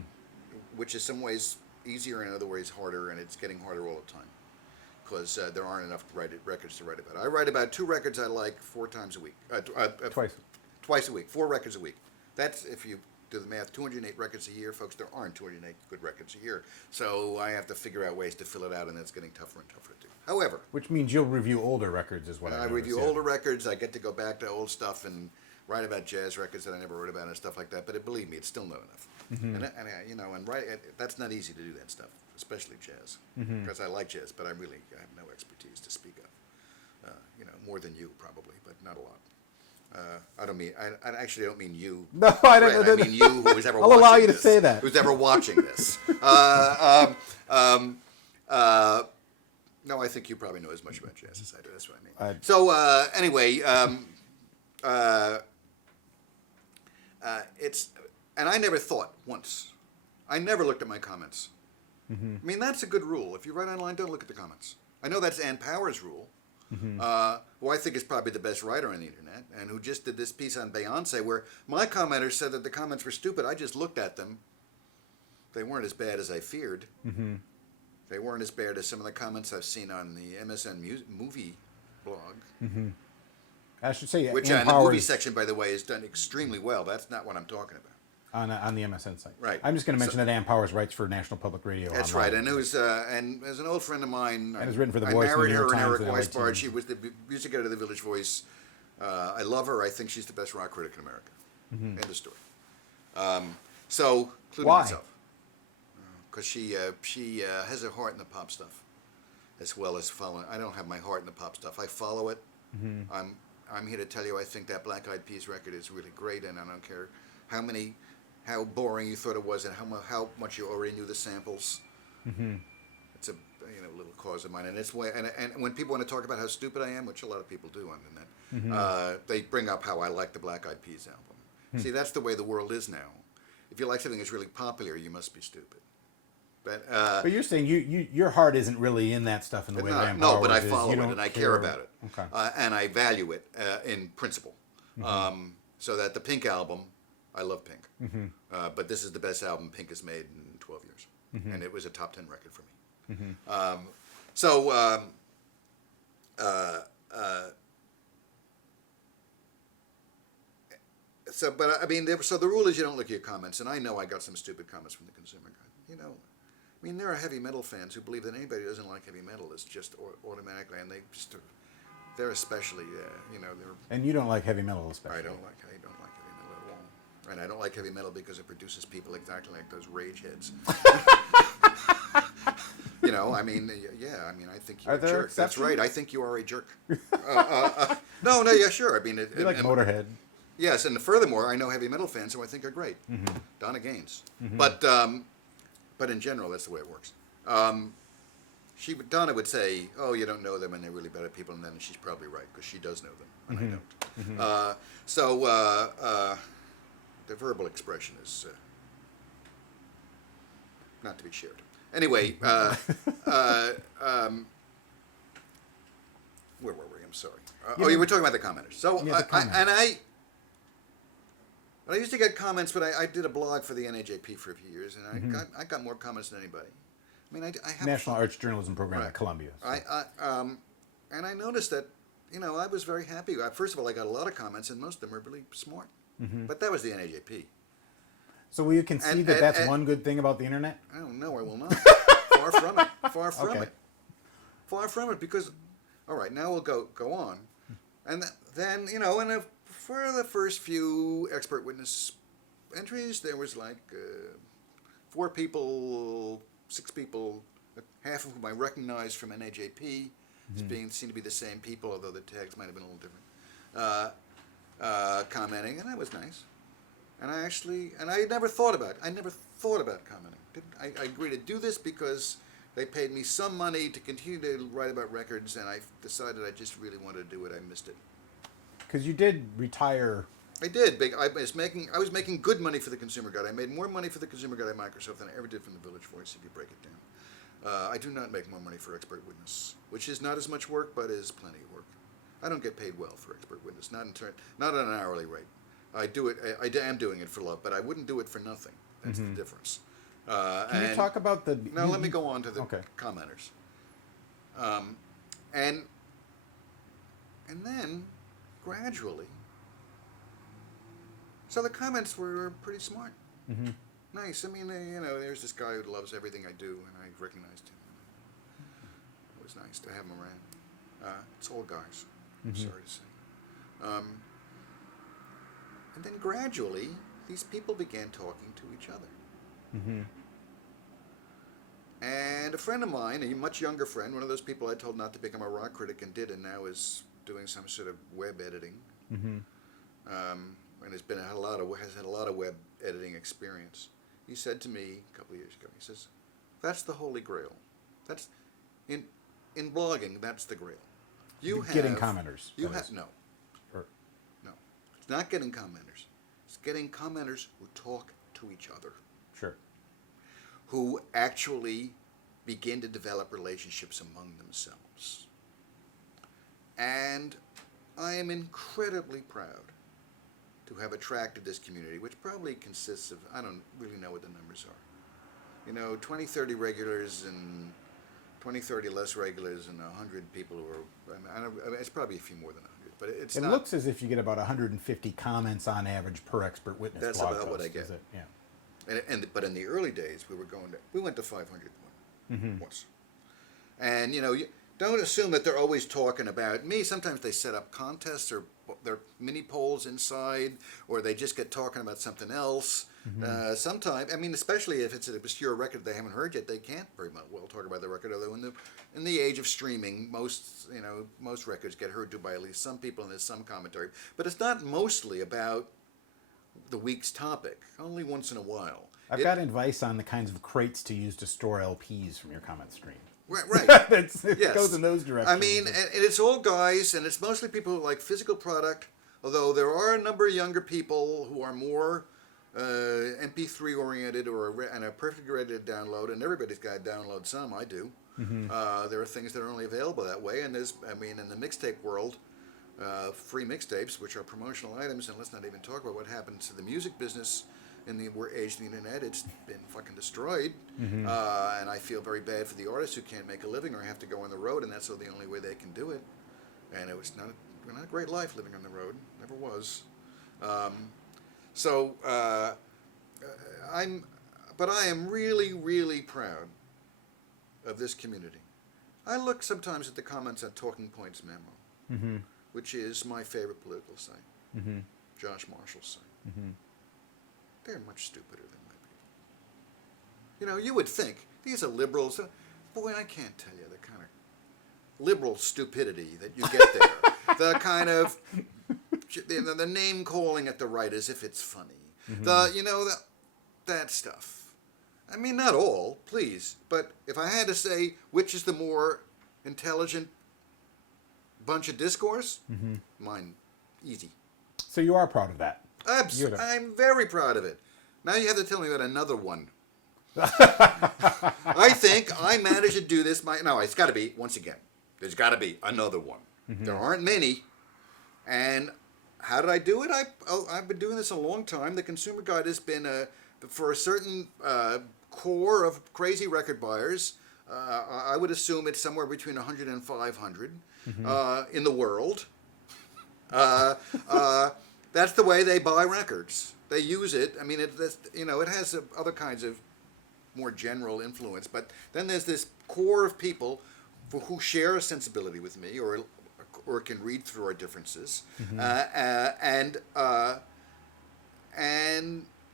which is some ways easier and in other ways harder, and it's getting harder all the time because there aren't enough records to write about. I write about 2 records I like 4 times a week. Twice a week, 4 records a week. That's, if you do the math, 208 records a year. Folks, there aren't 208 good records a year. So I have to figure out ways to fill it out, and that's getting tougher and tougher to do. However, Which means you'll review older records as well. I review older records. I get to go back to old stuff and write about jazz records that I never wrote about and stuff like that. But believe me, it's still not enough. Mm-hmm. And that's not easy to do that stuff, especially jazz, because I like jazz, but I have no expertise to speak of. More than you probably, but not a lot. I actually don't mean you. No, I don't. Fred, I mean you, who is ever I'll watching allow you to this, say that. Who's ever watching this? No, I think you probably know as much about jazz as I do. That's what I mean. Anyway, it's, and I never thought once. I never looked at my comments. Mm-hmm. I mean, that's a good rule. If you write online, don't look at the comments. I know that's Ann Power's rule, Mm-hmm. who I think is probably the best writer on the internet, and who just did this piece on Beyonce where my commenters said that the comments were stupid. I just looked at them. They weren't as bad as I feared. Mm-hmm. They weren't as bad as some of the comments I've seen on the MSN movie blog. Mm-hmm. I should say, Which Ann the movie Powers section, by the way, is done extremely well. That's not what I'm talking about. on the MSN site. Right. I'm just going to mention that Ann Powers writes for National Public Radio. That's online. right, and and as an old friend of mine, And has written for The I Voice, married New York her and Times, Eric and LA Weisbard. Times. She was the music editor of the Village Voice. I love her. I think she's the best rock critic in America. Mm-hmm. End of story. So, including Why? myself, because she has her heart in the pop stuff, as well as following. I don't have my heart in the pop stuff. I follow it. Mm-hmm. I'm here to tell you I think that Black Eyed Peas record is really great, and I don't care how boring you thought it was and how much you already knew the samples. Mm-hmm. It's a little cause of mine, and it's way and when people want to talk about how stupid I am, which a lot of people do on the net, Mm-hmm. they bring up how I like the Black Eyed Peas album. See, that's the way the world is now. If you like something that's really popular, you must be stupid. But you're saying your heart isn't really in that stuff in the way that Ann Powers no, but I is. follow You it don't and I care about it, Okay. and I value it in principle. So that the Pink album, I love Pink, Mm-hmm. but this is the best album Pink has made in 12 years, Mm-hmm. and it was a top 10 record for me. Mm-hmm. But I mean, so the rule is you don't look at your comments, and I know I got some stupid comments from the consumer guide. I mean, there are heavy metal fans who believe that anybody who doesn't like heavy metal is just automatically, and they're especially, they're. And you don't like heavy metal, especially. I don't like heavy metal at all, and I don't like heavy metal because it produces people exactly like those rage heads. I mean, I think you're a jerk. Exceptions? That's right. I think you are a jerk. No, yeah, sure. I mean, You like Motorhead. Yes, and furthermore, I know heavy metal fans who I think are great. Mm-hmm. Donna Gaines. Mm-hmm. But in general, that's the way it works. Donna would say, "Oh, you don't know them, and they're really better people," and then she's probably right because she does know them, and I don't. Mm-hmm. The verbal expression is not to be shared. Anyway, where were we? I'm sorry. You were talking about the commenters. So, I used to get comments, but I did a blog for the NAJP for a few years, and I got more comments than anybody. I mean, I have National Arts Journalism Program at Columbia. So. And I noticed that, I was very happy. First of all, I got a lot of comments, and most of them were really smart. Mm-hmm. But that was the NAJP. So will you concede that that's one good thing about the internet? I don't know. I will not. Far from it. Far from it. Far from it. Because, all right, now we'll go on, and then for the first few expert witness entries, there was like 4 people, 6 people, half of whom I recognized from NAJP as seemed to be the same people, although the tags might have been a little different, commenting, and that was nice. And I never thought about commenting. I agreed to do this because they paid me some money to continue to write about records, and I decided I just really wanted to do it. I missed it. Because you did retire. I did. I was making good money for the Consumer Guide. I made more money for the Consumer Guide at Microsoft than I ever did from the Village Voice, if you break it down. I do not make more money for Expert Witness, which is not as much work, but is plenty of work. I don't get paid well for Expert Witness, not on an hourly rate. I do it. I am doing it for love, but I wouldn't do it for nothing. That's the difference. Can you talk about the? Now let me go on to the commenters. And then gradually, so the comments were pretty smart. Mm-hmm. Nice. I mean, there's this guy who loves everything I do, and I recognized him. It was nice to have him around. It's all guys. I'm sorry to say. And then gradually, these people began talking to each other. Mm-hmm. And a friend of mine, a much younger friend, one of those people I told not to become a rock critic and did, and now is doing some sort of web editing, and has had a lot of web editing experience. He said to me a couple of years ago, he says, "That's the holy grail. That's in blogging. That's the grail. Getting commenters. No. It's not getting commenters. It's getting commenters who talk to each other. Sure. Who actually begin to develop relationships among themselves. And I am incredibly proud to have attracted this community, which probably consists of, I don't really know what the numbers are. 20, 30 regulars and 20, 30 less regulars and 100 people who are, it's probably a few more than 100. But it looks as if you get about 150 comments on average per expert witness. That's blog about post, what I get. Yeah. But in the early days, we went to 500 once. And you don't assume that they're always talking about me. Sometimes they set up contests or their mini polls inside, or they just get talking about something else. Sometimes, especially if it's an obscure record they haven't heard yet, they can't very well talk about the record. Although in the age of streaming, most records get heard to by at least some people, and there's some commentary. But it's not mostly about the week's topic. Only once in a while. I've got advice on the kinds of crates to use to store LPs from your comment stream. Right. It goes in those directions. And it's all guys, and it's mostly people who like physical product, although there are a number of younger people who are more MP3 oriented and are perfectly ready to download, and everybody's got to download some. I do. There are things that are only available that way, and in the mixtape world, free mixtapes, which are promotional items, and let's not even talk about what happens to the music business in the age of the internet. It's been fucking destroyed, and I feel very bad for the artists who can't make a living or have to go on the road, and that's the only way they can do it. And it was not a great life living on the road. Never was. I am really, really proud of this community. I look sometimes at the comments on Talking Points Memo, which is my favorite political site, Josh Marshall's site. They're much stupider than my people. You know, you would think these are liberals. Boy, I can't tell you the kind of liberal stupidity that you get there. The kind of the name calling at the right as if it's funny. That stuff. I mean, not all, please, but if I had to say which is the more intelligent bunch of discourse, mine, easy. So you are proud of that? I'm very proud of it. Now you have to tell me about another one. I think I managed to do this. No, it's got to be, once again, there's got to be another one. There aren't many. And how did I do it? I've been doing this a long time. The Consumer Guide has been, for a certain core of crazy record buyers, I would assume it's somewhere between 100 and 500 in the world. That's the way they buy records. They use it. I mean, it has other kinds of more general influence, but then there's this core of people who share a sensibility with me, or can read through our differences, and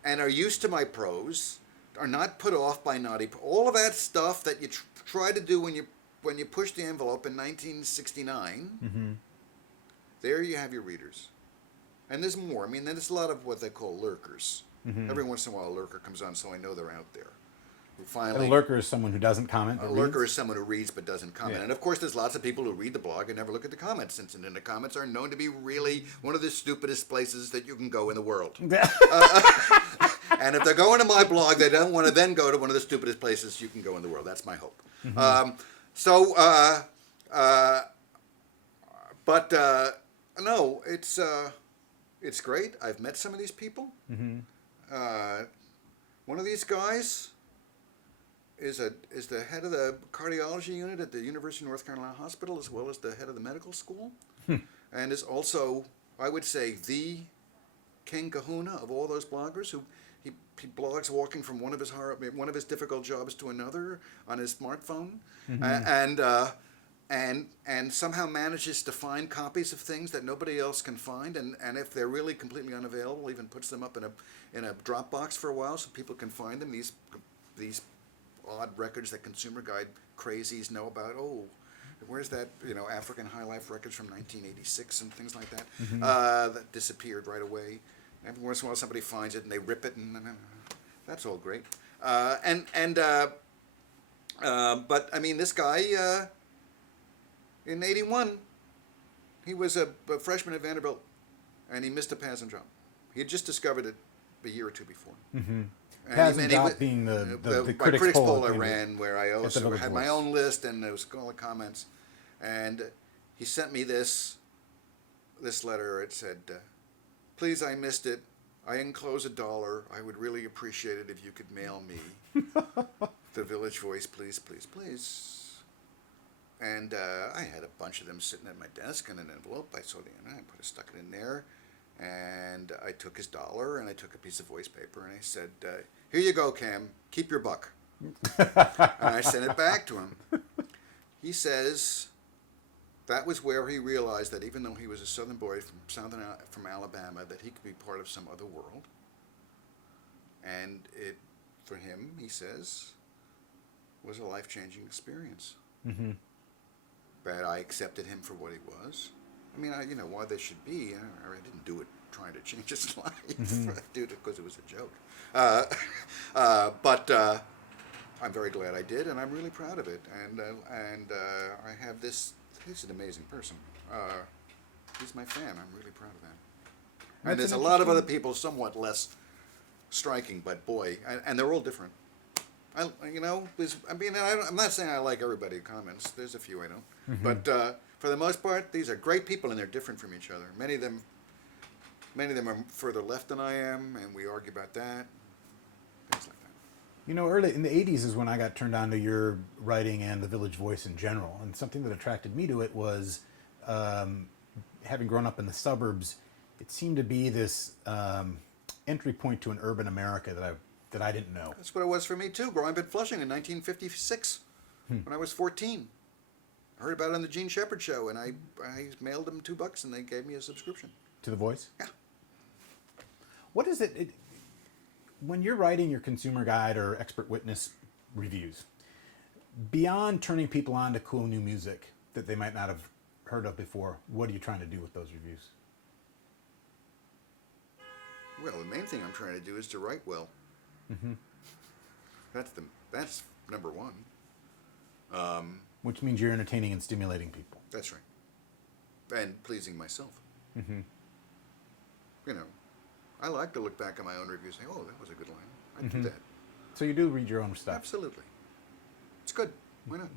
are used to my prose, are not put off by naughty. All of that stuff that you try to do when you push the envelope in 1969. There you have your readers, and there's more. I mean, there's a lot of what they call lurkers. Every once in a while, a lurker comes on, so I know they're out there. Finally, a lurker is someone who doesn't comment. A lurker is someone who reads but doesn't comment. Yeah. And of course, there's lots of people who read the blog and never look at the comments, and the comments are known to be really one of the stupidest places that you can go in the world. And if they're going to my blog, they don't want to then go to one of the stupidest places you can go in the world. That's my hope. No, it's great. I've met some of these people. One of these guys is the head of the cardiology unit at the University of North Carolina Hospital, as well as the head of the medical school, and is also, I would say, the king kahuna of all those bloggers. Who he blogs walking from one of his difficult jobs to another on his smartphone, and somehow manages to find copies of things that nobody else can find, and if they're really completely unavailable, even puts them up in a Dropbox for a while so people can find them. These odd records that Consumer Guide crazies know about. Oh, where's that? African High Life records from 1986 and things like that that disappeared right away. Every once in a while, somebody finds it and they rip it, and that's all great. But I mean, this guy in '81, he was a freshman at Vanderbilt, and he missed a passing job. He had just discovered it a year or two before. Being the critics poll I ran, where I also had my own list, and there was all the comments, and he sent me this letter. It said, "Please, I missed it. I enclose $1. I would really appreciate it if you could mail me the Village Voice, please, please, please." And I had a bunch of them sitting at my desk in an envelope. I stuck it in there. And I took his $1, and I took a piece of voice paper, and I said, "Here you go, Cam. Keep your $1." And I sent it back to him. He says that was where he realized that even though he was a Southern boy from Alabama, that he could be part of some other world. And it, for him, he says, was a life-changing experience. But I accepted him for what he was. I mean, why they should be. I didn't do it trying to change his life. I did it because it was a joke. But I'm very glad I did, and I'm really proud of it. And I have this. He's an amazing person. He's my fan. I'm really proud of that. And there's a lot of other people, somewhat less striking, but boy, and they're all different. I'm not saying I like everybody who comments. There's a few I don't, but. For the most part, these are great people, and they're different from each other. Many of them are further left than I am, and we argue about that. Things like that. Early in the 80s is when I got turned on to your writing and the Village Voice in general. And something that attracted me to it was, having grown up in the suburbs, it seemed to be this entry point to an urban America that I didn't know. That's what it was for me, too, growing up in Flushing in 1956. when I was 14. I heard about it on the Gene Shepherd show, and I mailed them $2, and they gave me a subscription. To The Voice? Yeah. What is it when you're writing your consumer guide or expert witness reviews, beyond turning people on to cool new music that they might not have heard of before, what are you trying to do with those reviews? Well, the main thing I'm trying to do is to write well. Mm-hmm. That's number one. Which means you're entertaining and stimulating people. That's right. And pleasing myself. Mm-hmm. You know, I like to look back at my own reviews and say, oh, that was a good line. I'd Mm-hmm. do that. So you do read your own stuff? Absolutely. It's good. Why not?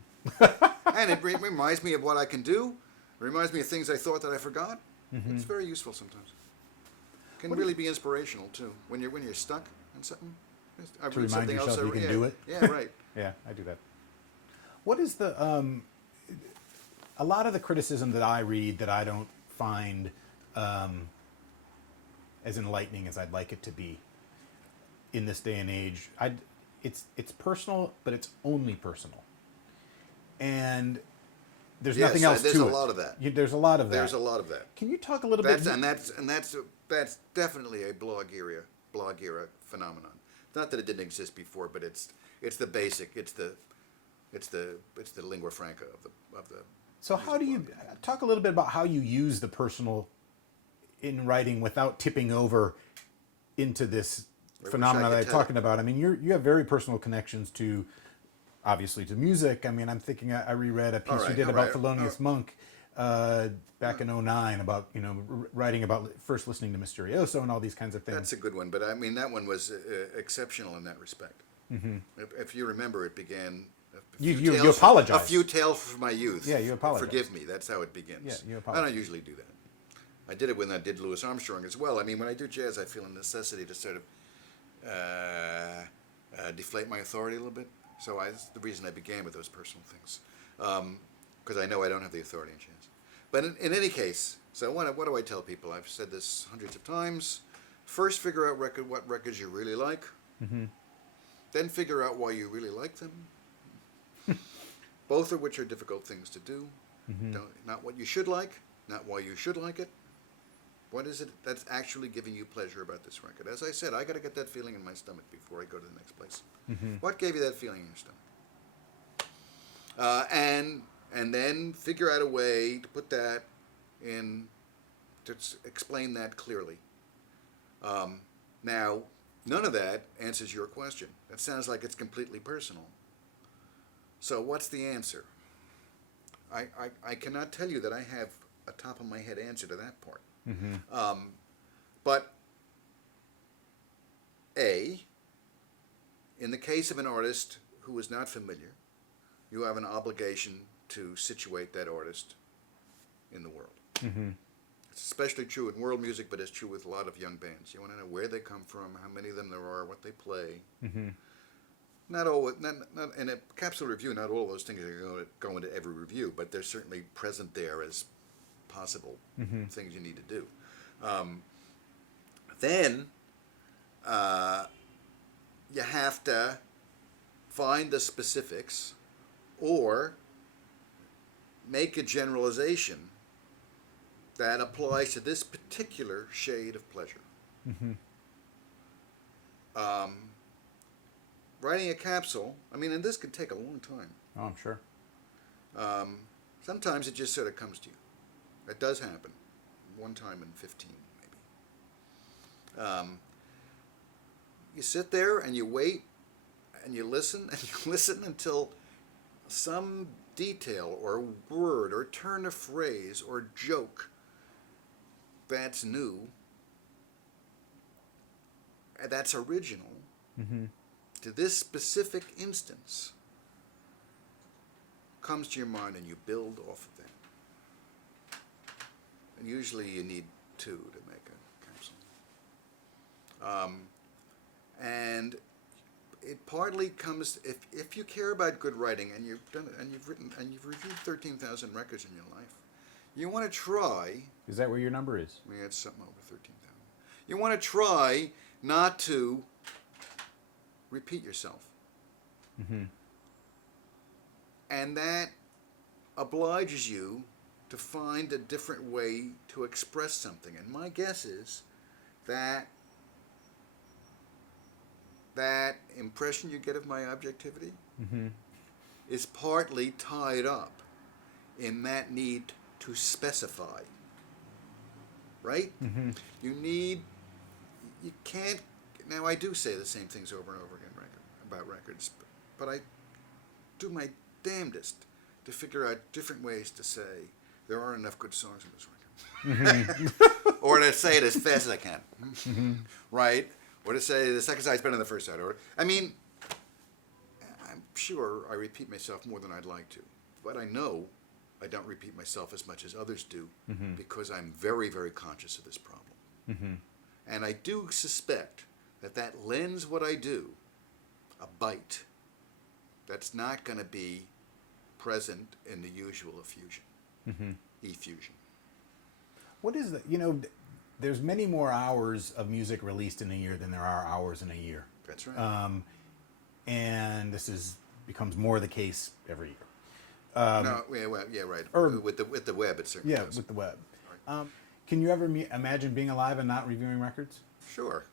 And it reminds me of what I can do. It reminds me of things I thought that I forgot. Mm-hmm. It's very useful sometimes. It can really be inspirational too. When you're stuck on something, I To read remind something yourself else. you can do it? Yeah, right. Yeah, I do that. What is the a lot of the criticism that I read that I don't find as enlightening as I'd like it to be in this day and age, it's personal, but it's only personal, and there's Yes, nothing else there's to a it. lot of that. There's a lot of that. There's a lot of that. Can you talk a little bit? That's definitely a blog era phenomenon. Not that it didn't exist before, but it's the basic. It's the lingua franca of the. So how do you talk a little bit about how you use the personal in writing without tipping over into this phenomenon that I'm talking about? I mean, you have very personal connections to, obviously, to music. I mean, I'm thinking I reread a piece you did about Thelonious Monk back in '09 about writing about first listening to Mysterioso and all these kinds of things. That's a good one, but I mean that one was exceptional in that respect. Mm-hmm. If you remember, it began. You apologize. A few tales from my youth. Yeah, you apologize. Forgive me. That's how it begins. Yeah, you apologize. I don't usually do that. I did it when I did Louis Armstrong as well. I mean, when I do jazz, I feel a necessity to sort of deflate my authority a little bit. So that's the reason I began with those personal things, because I know I don't have the authority in jazz. But in any case, so what do I tell people? I've said this hundreds of times. First, figure out what records you really like. Mm-hmm. Then figure out why you really like them. Both of which are difficult things to do. Mm-hmm. Not what you should like, not why you should like it. What is it that's actually giving you pleasure about this record? As I said, I got to get that feeling in my stomach before I go to the next place. Mm-hmm. What gave you that feeling in your stomach? And then figure out a way to put that in, to explain that clearly. Now, none of that answers your question. That sounds like it's completely personal. So what's the answer? I cannot tell you that I have a top of my head answer to that part. Mm-hmm. But in the case of an artist who is not familiar, you have an obligation to situate that artist in the world. Mm-hmm. It's especially true in world music, but it's true with a lot of young bands. You want to know where they come from, how many of them there are, what they play. Mm-hmm. Not in a capsule review, not all of those things are going to go into every review, but they're certainly present there as possible things you need to do. Then you have to find the specifics or make a generalization that applies to this particular shade of pleasure. Mm-hmm. Writing a capsule, I mean, and this could take a long time. Oh, I'm sure. Sometimes it just sort of comes to you. It does happen. One time in 15, maybe. You sit there and you wait and you listen and you listen until some detail or word or turn of phrase or joke that's new, that's original, to this specific instance, comes to your mind and you build off of that. And usually you need two to make a capsule. And it partly comes, if you care about good writing and you've done it, and you've reviewed 13,000 records in your life, you want to try. Is that where your number is? Yeah, it's something over 13,000. You want to try not to repeat yourself. Mm-hmm. and that obliges you to find a different way to express something. And my guess is that that impression you get of my objectivity is partly tied up in that need to specify. Right? You can't. Now, I do say the same things over and over again about records, but I do my damnedest to figure out different ways to say there aren't enough good songs in this record. Or to say it as fast as I can. Right? Or to say the second side's better than the first side. Or, I mean, I'm sure I repeat myself more than I'd like to, but I know I don't repeat myself as much as others do because I'm very, very conscious of this problem. And I do suspect that lends what I do a bite that's not going to be present in the usual effusion, effusion. What is that? There's many more hours of music released in a year than there are hours in a year. That's right. And this becomes more the case every year. Right. Or with the web, it certainly does. With the web. Right. Can you ever imagine being alive and not reviewing records? Sure.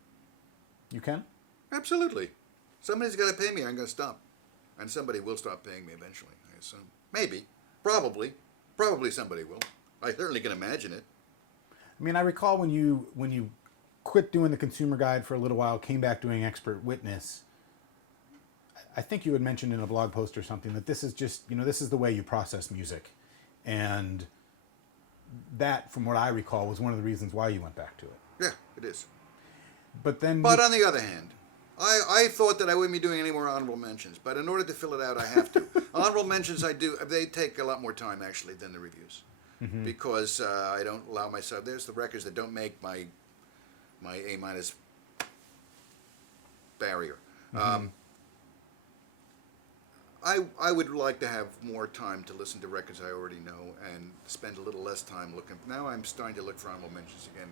You can? Absolutely. Somebody's got to pay me. I'm going to stop, and somebody will stop paying me eventually. I assume. Maybe. Probably. Probably somebody will. I certainly can imagine it. I mean, I recall when you quit doing the consumer guide for a little while, came back doing expert witness. I think you had mentioned in a blog post or something that this is just, this is the way you process music. And that, from what I recall, was one of the reasons why you went back to it. Yeah, it is. But on the other hand, I thought that I wouldn't be doing any more honorable mentions, but in order to fill it out, I have to. Honorable mentions, they take a lot more time, actually, than the reviews. Because I don't allow myself, there's the records that don't make my A- barrier. I would like to have more time to listen to records I already know and spend a little less time looking. Now I'm starting to look for honorable mentions again.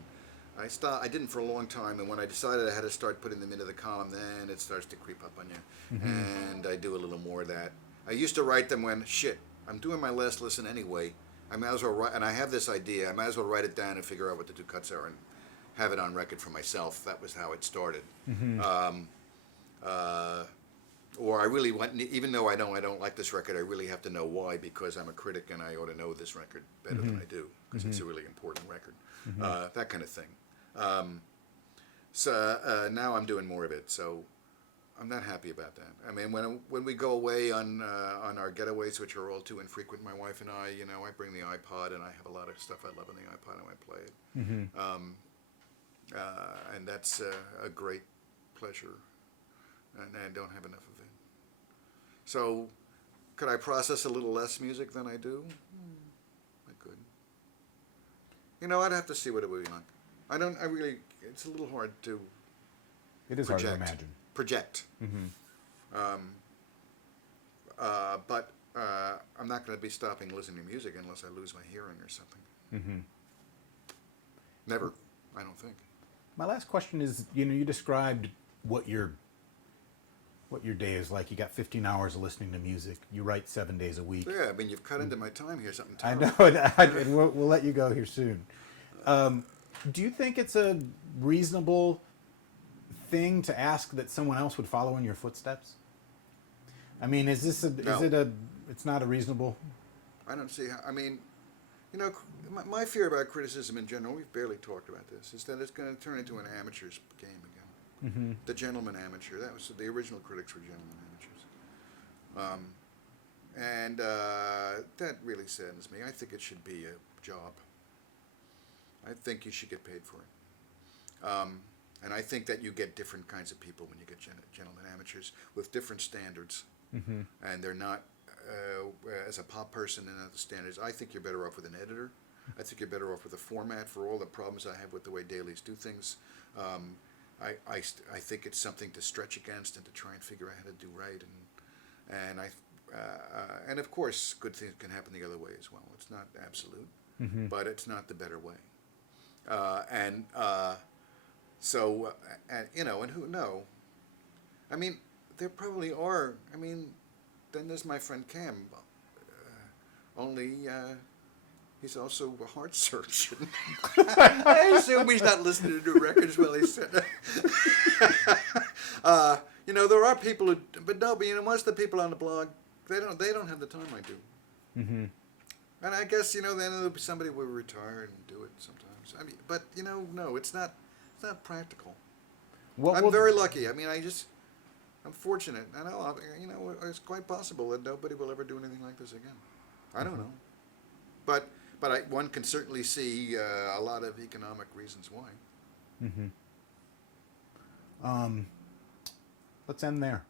I didn't for a long time, and when I decided I had to start putting them into the column, then it starts to creep up on you. And I do a little more of that. I used to write them when, I'm doing my last listen anyway. I might as well write, and I have this idea, I might as well write it down and figure out what the two cuts are and have it on record for myself. That was how it started. Or I really want, even though I don't like this record, I really have to know why, because I'm a critic and I ought to know this record better than I do, because it's a really important record. That kind of thing. So now I'm doing more of it, so I'm not happy about that. I mean, when we go away on our getaways, which are all too infrequent, my wife and I, I bring the iPod, and I have a lot of stuff I love on the iPod, and I play it. And that's a great pleasure, and I don't have enough of it. So, could I process a little less music than I do? I could. I'd have to see what it would be like. It's a little hard to It is hard to imagine. Project. But I'm not going to be stopping listening to music unless I lose my hearing or something. Never, I don't think. My last question is, you described what your day is like. You got 15 hours of listening to music. You write 7 days a week. Yeah, I mean, you've cut into my time here, something I terrible. know. We'll let you go here soon. Do you think it's a reasonable thing to ask that someone else would follow in your footsteps? I mean, it's not a reasonable... I don't see how, my fear about criticism in general, we've barely talked about this, is that it's going to turn into an amateur's game again. The gentleman amateur, that was the original critics were gentlemen amateurs. That really saddens me. I think it should be a job. I think you should get paid for it. And I think that you get different kinds of people when you get gentlemen amateurs with different standards. And they're not, as a pop person and other standards, I think you're better off with an editor. I think you're better off with a format for all the problems I have with the way dailies do things. I think it's something to stretch against and to try and figure out how to do right. And of course, good things can happen the other way as well. It's not absolute, but it's not the better way. And who know? I mean, there probably are. I mean, then there's my friend Cam. only he's also a heart surgeon. I assume he's not listening to records while he's you know, there are people who, but you know, most of the people on the blog, they don't have the time I do. Mm-hmm. And I guess, you know, then there'll be somebody will retire and do it sometimes. I mean, but you know, no, it's not practical. I'm very lucky. I mean, I'm fortunate. I know, you know, it's quite possible that nobody will ever do anything like this again. I don't know, but one can certainly see a lot of economic reasons why. Mm-hmm. Let's end there.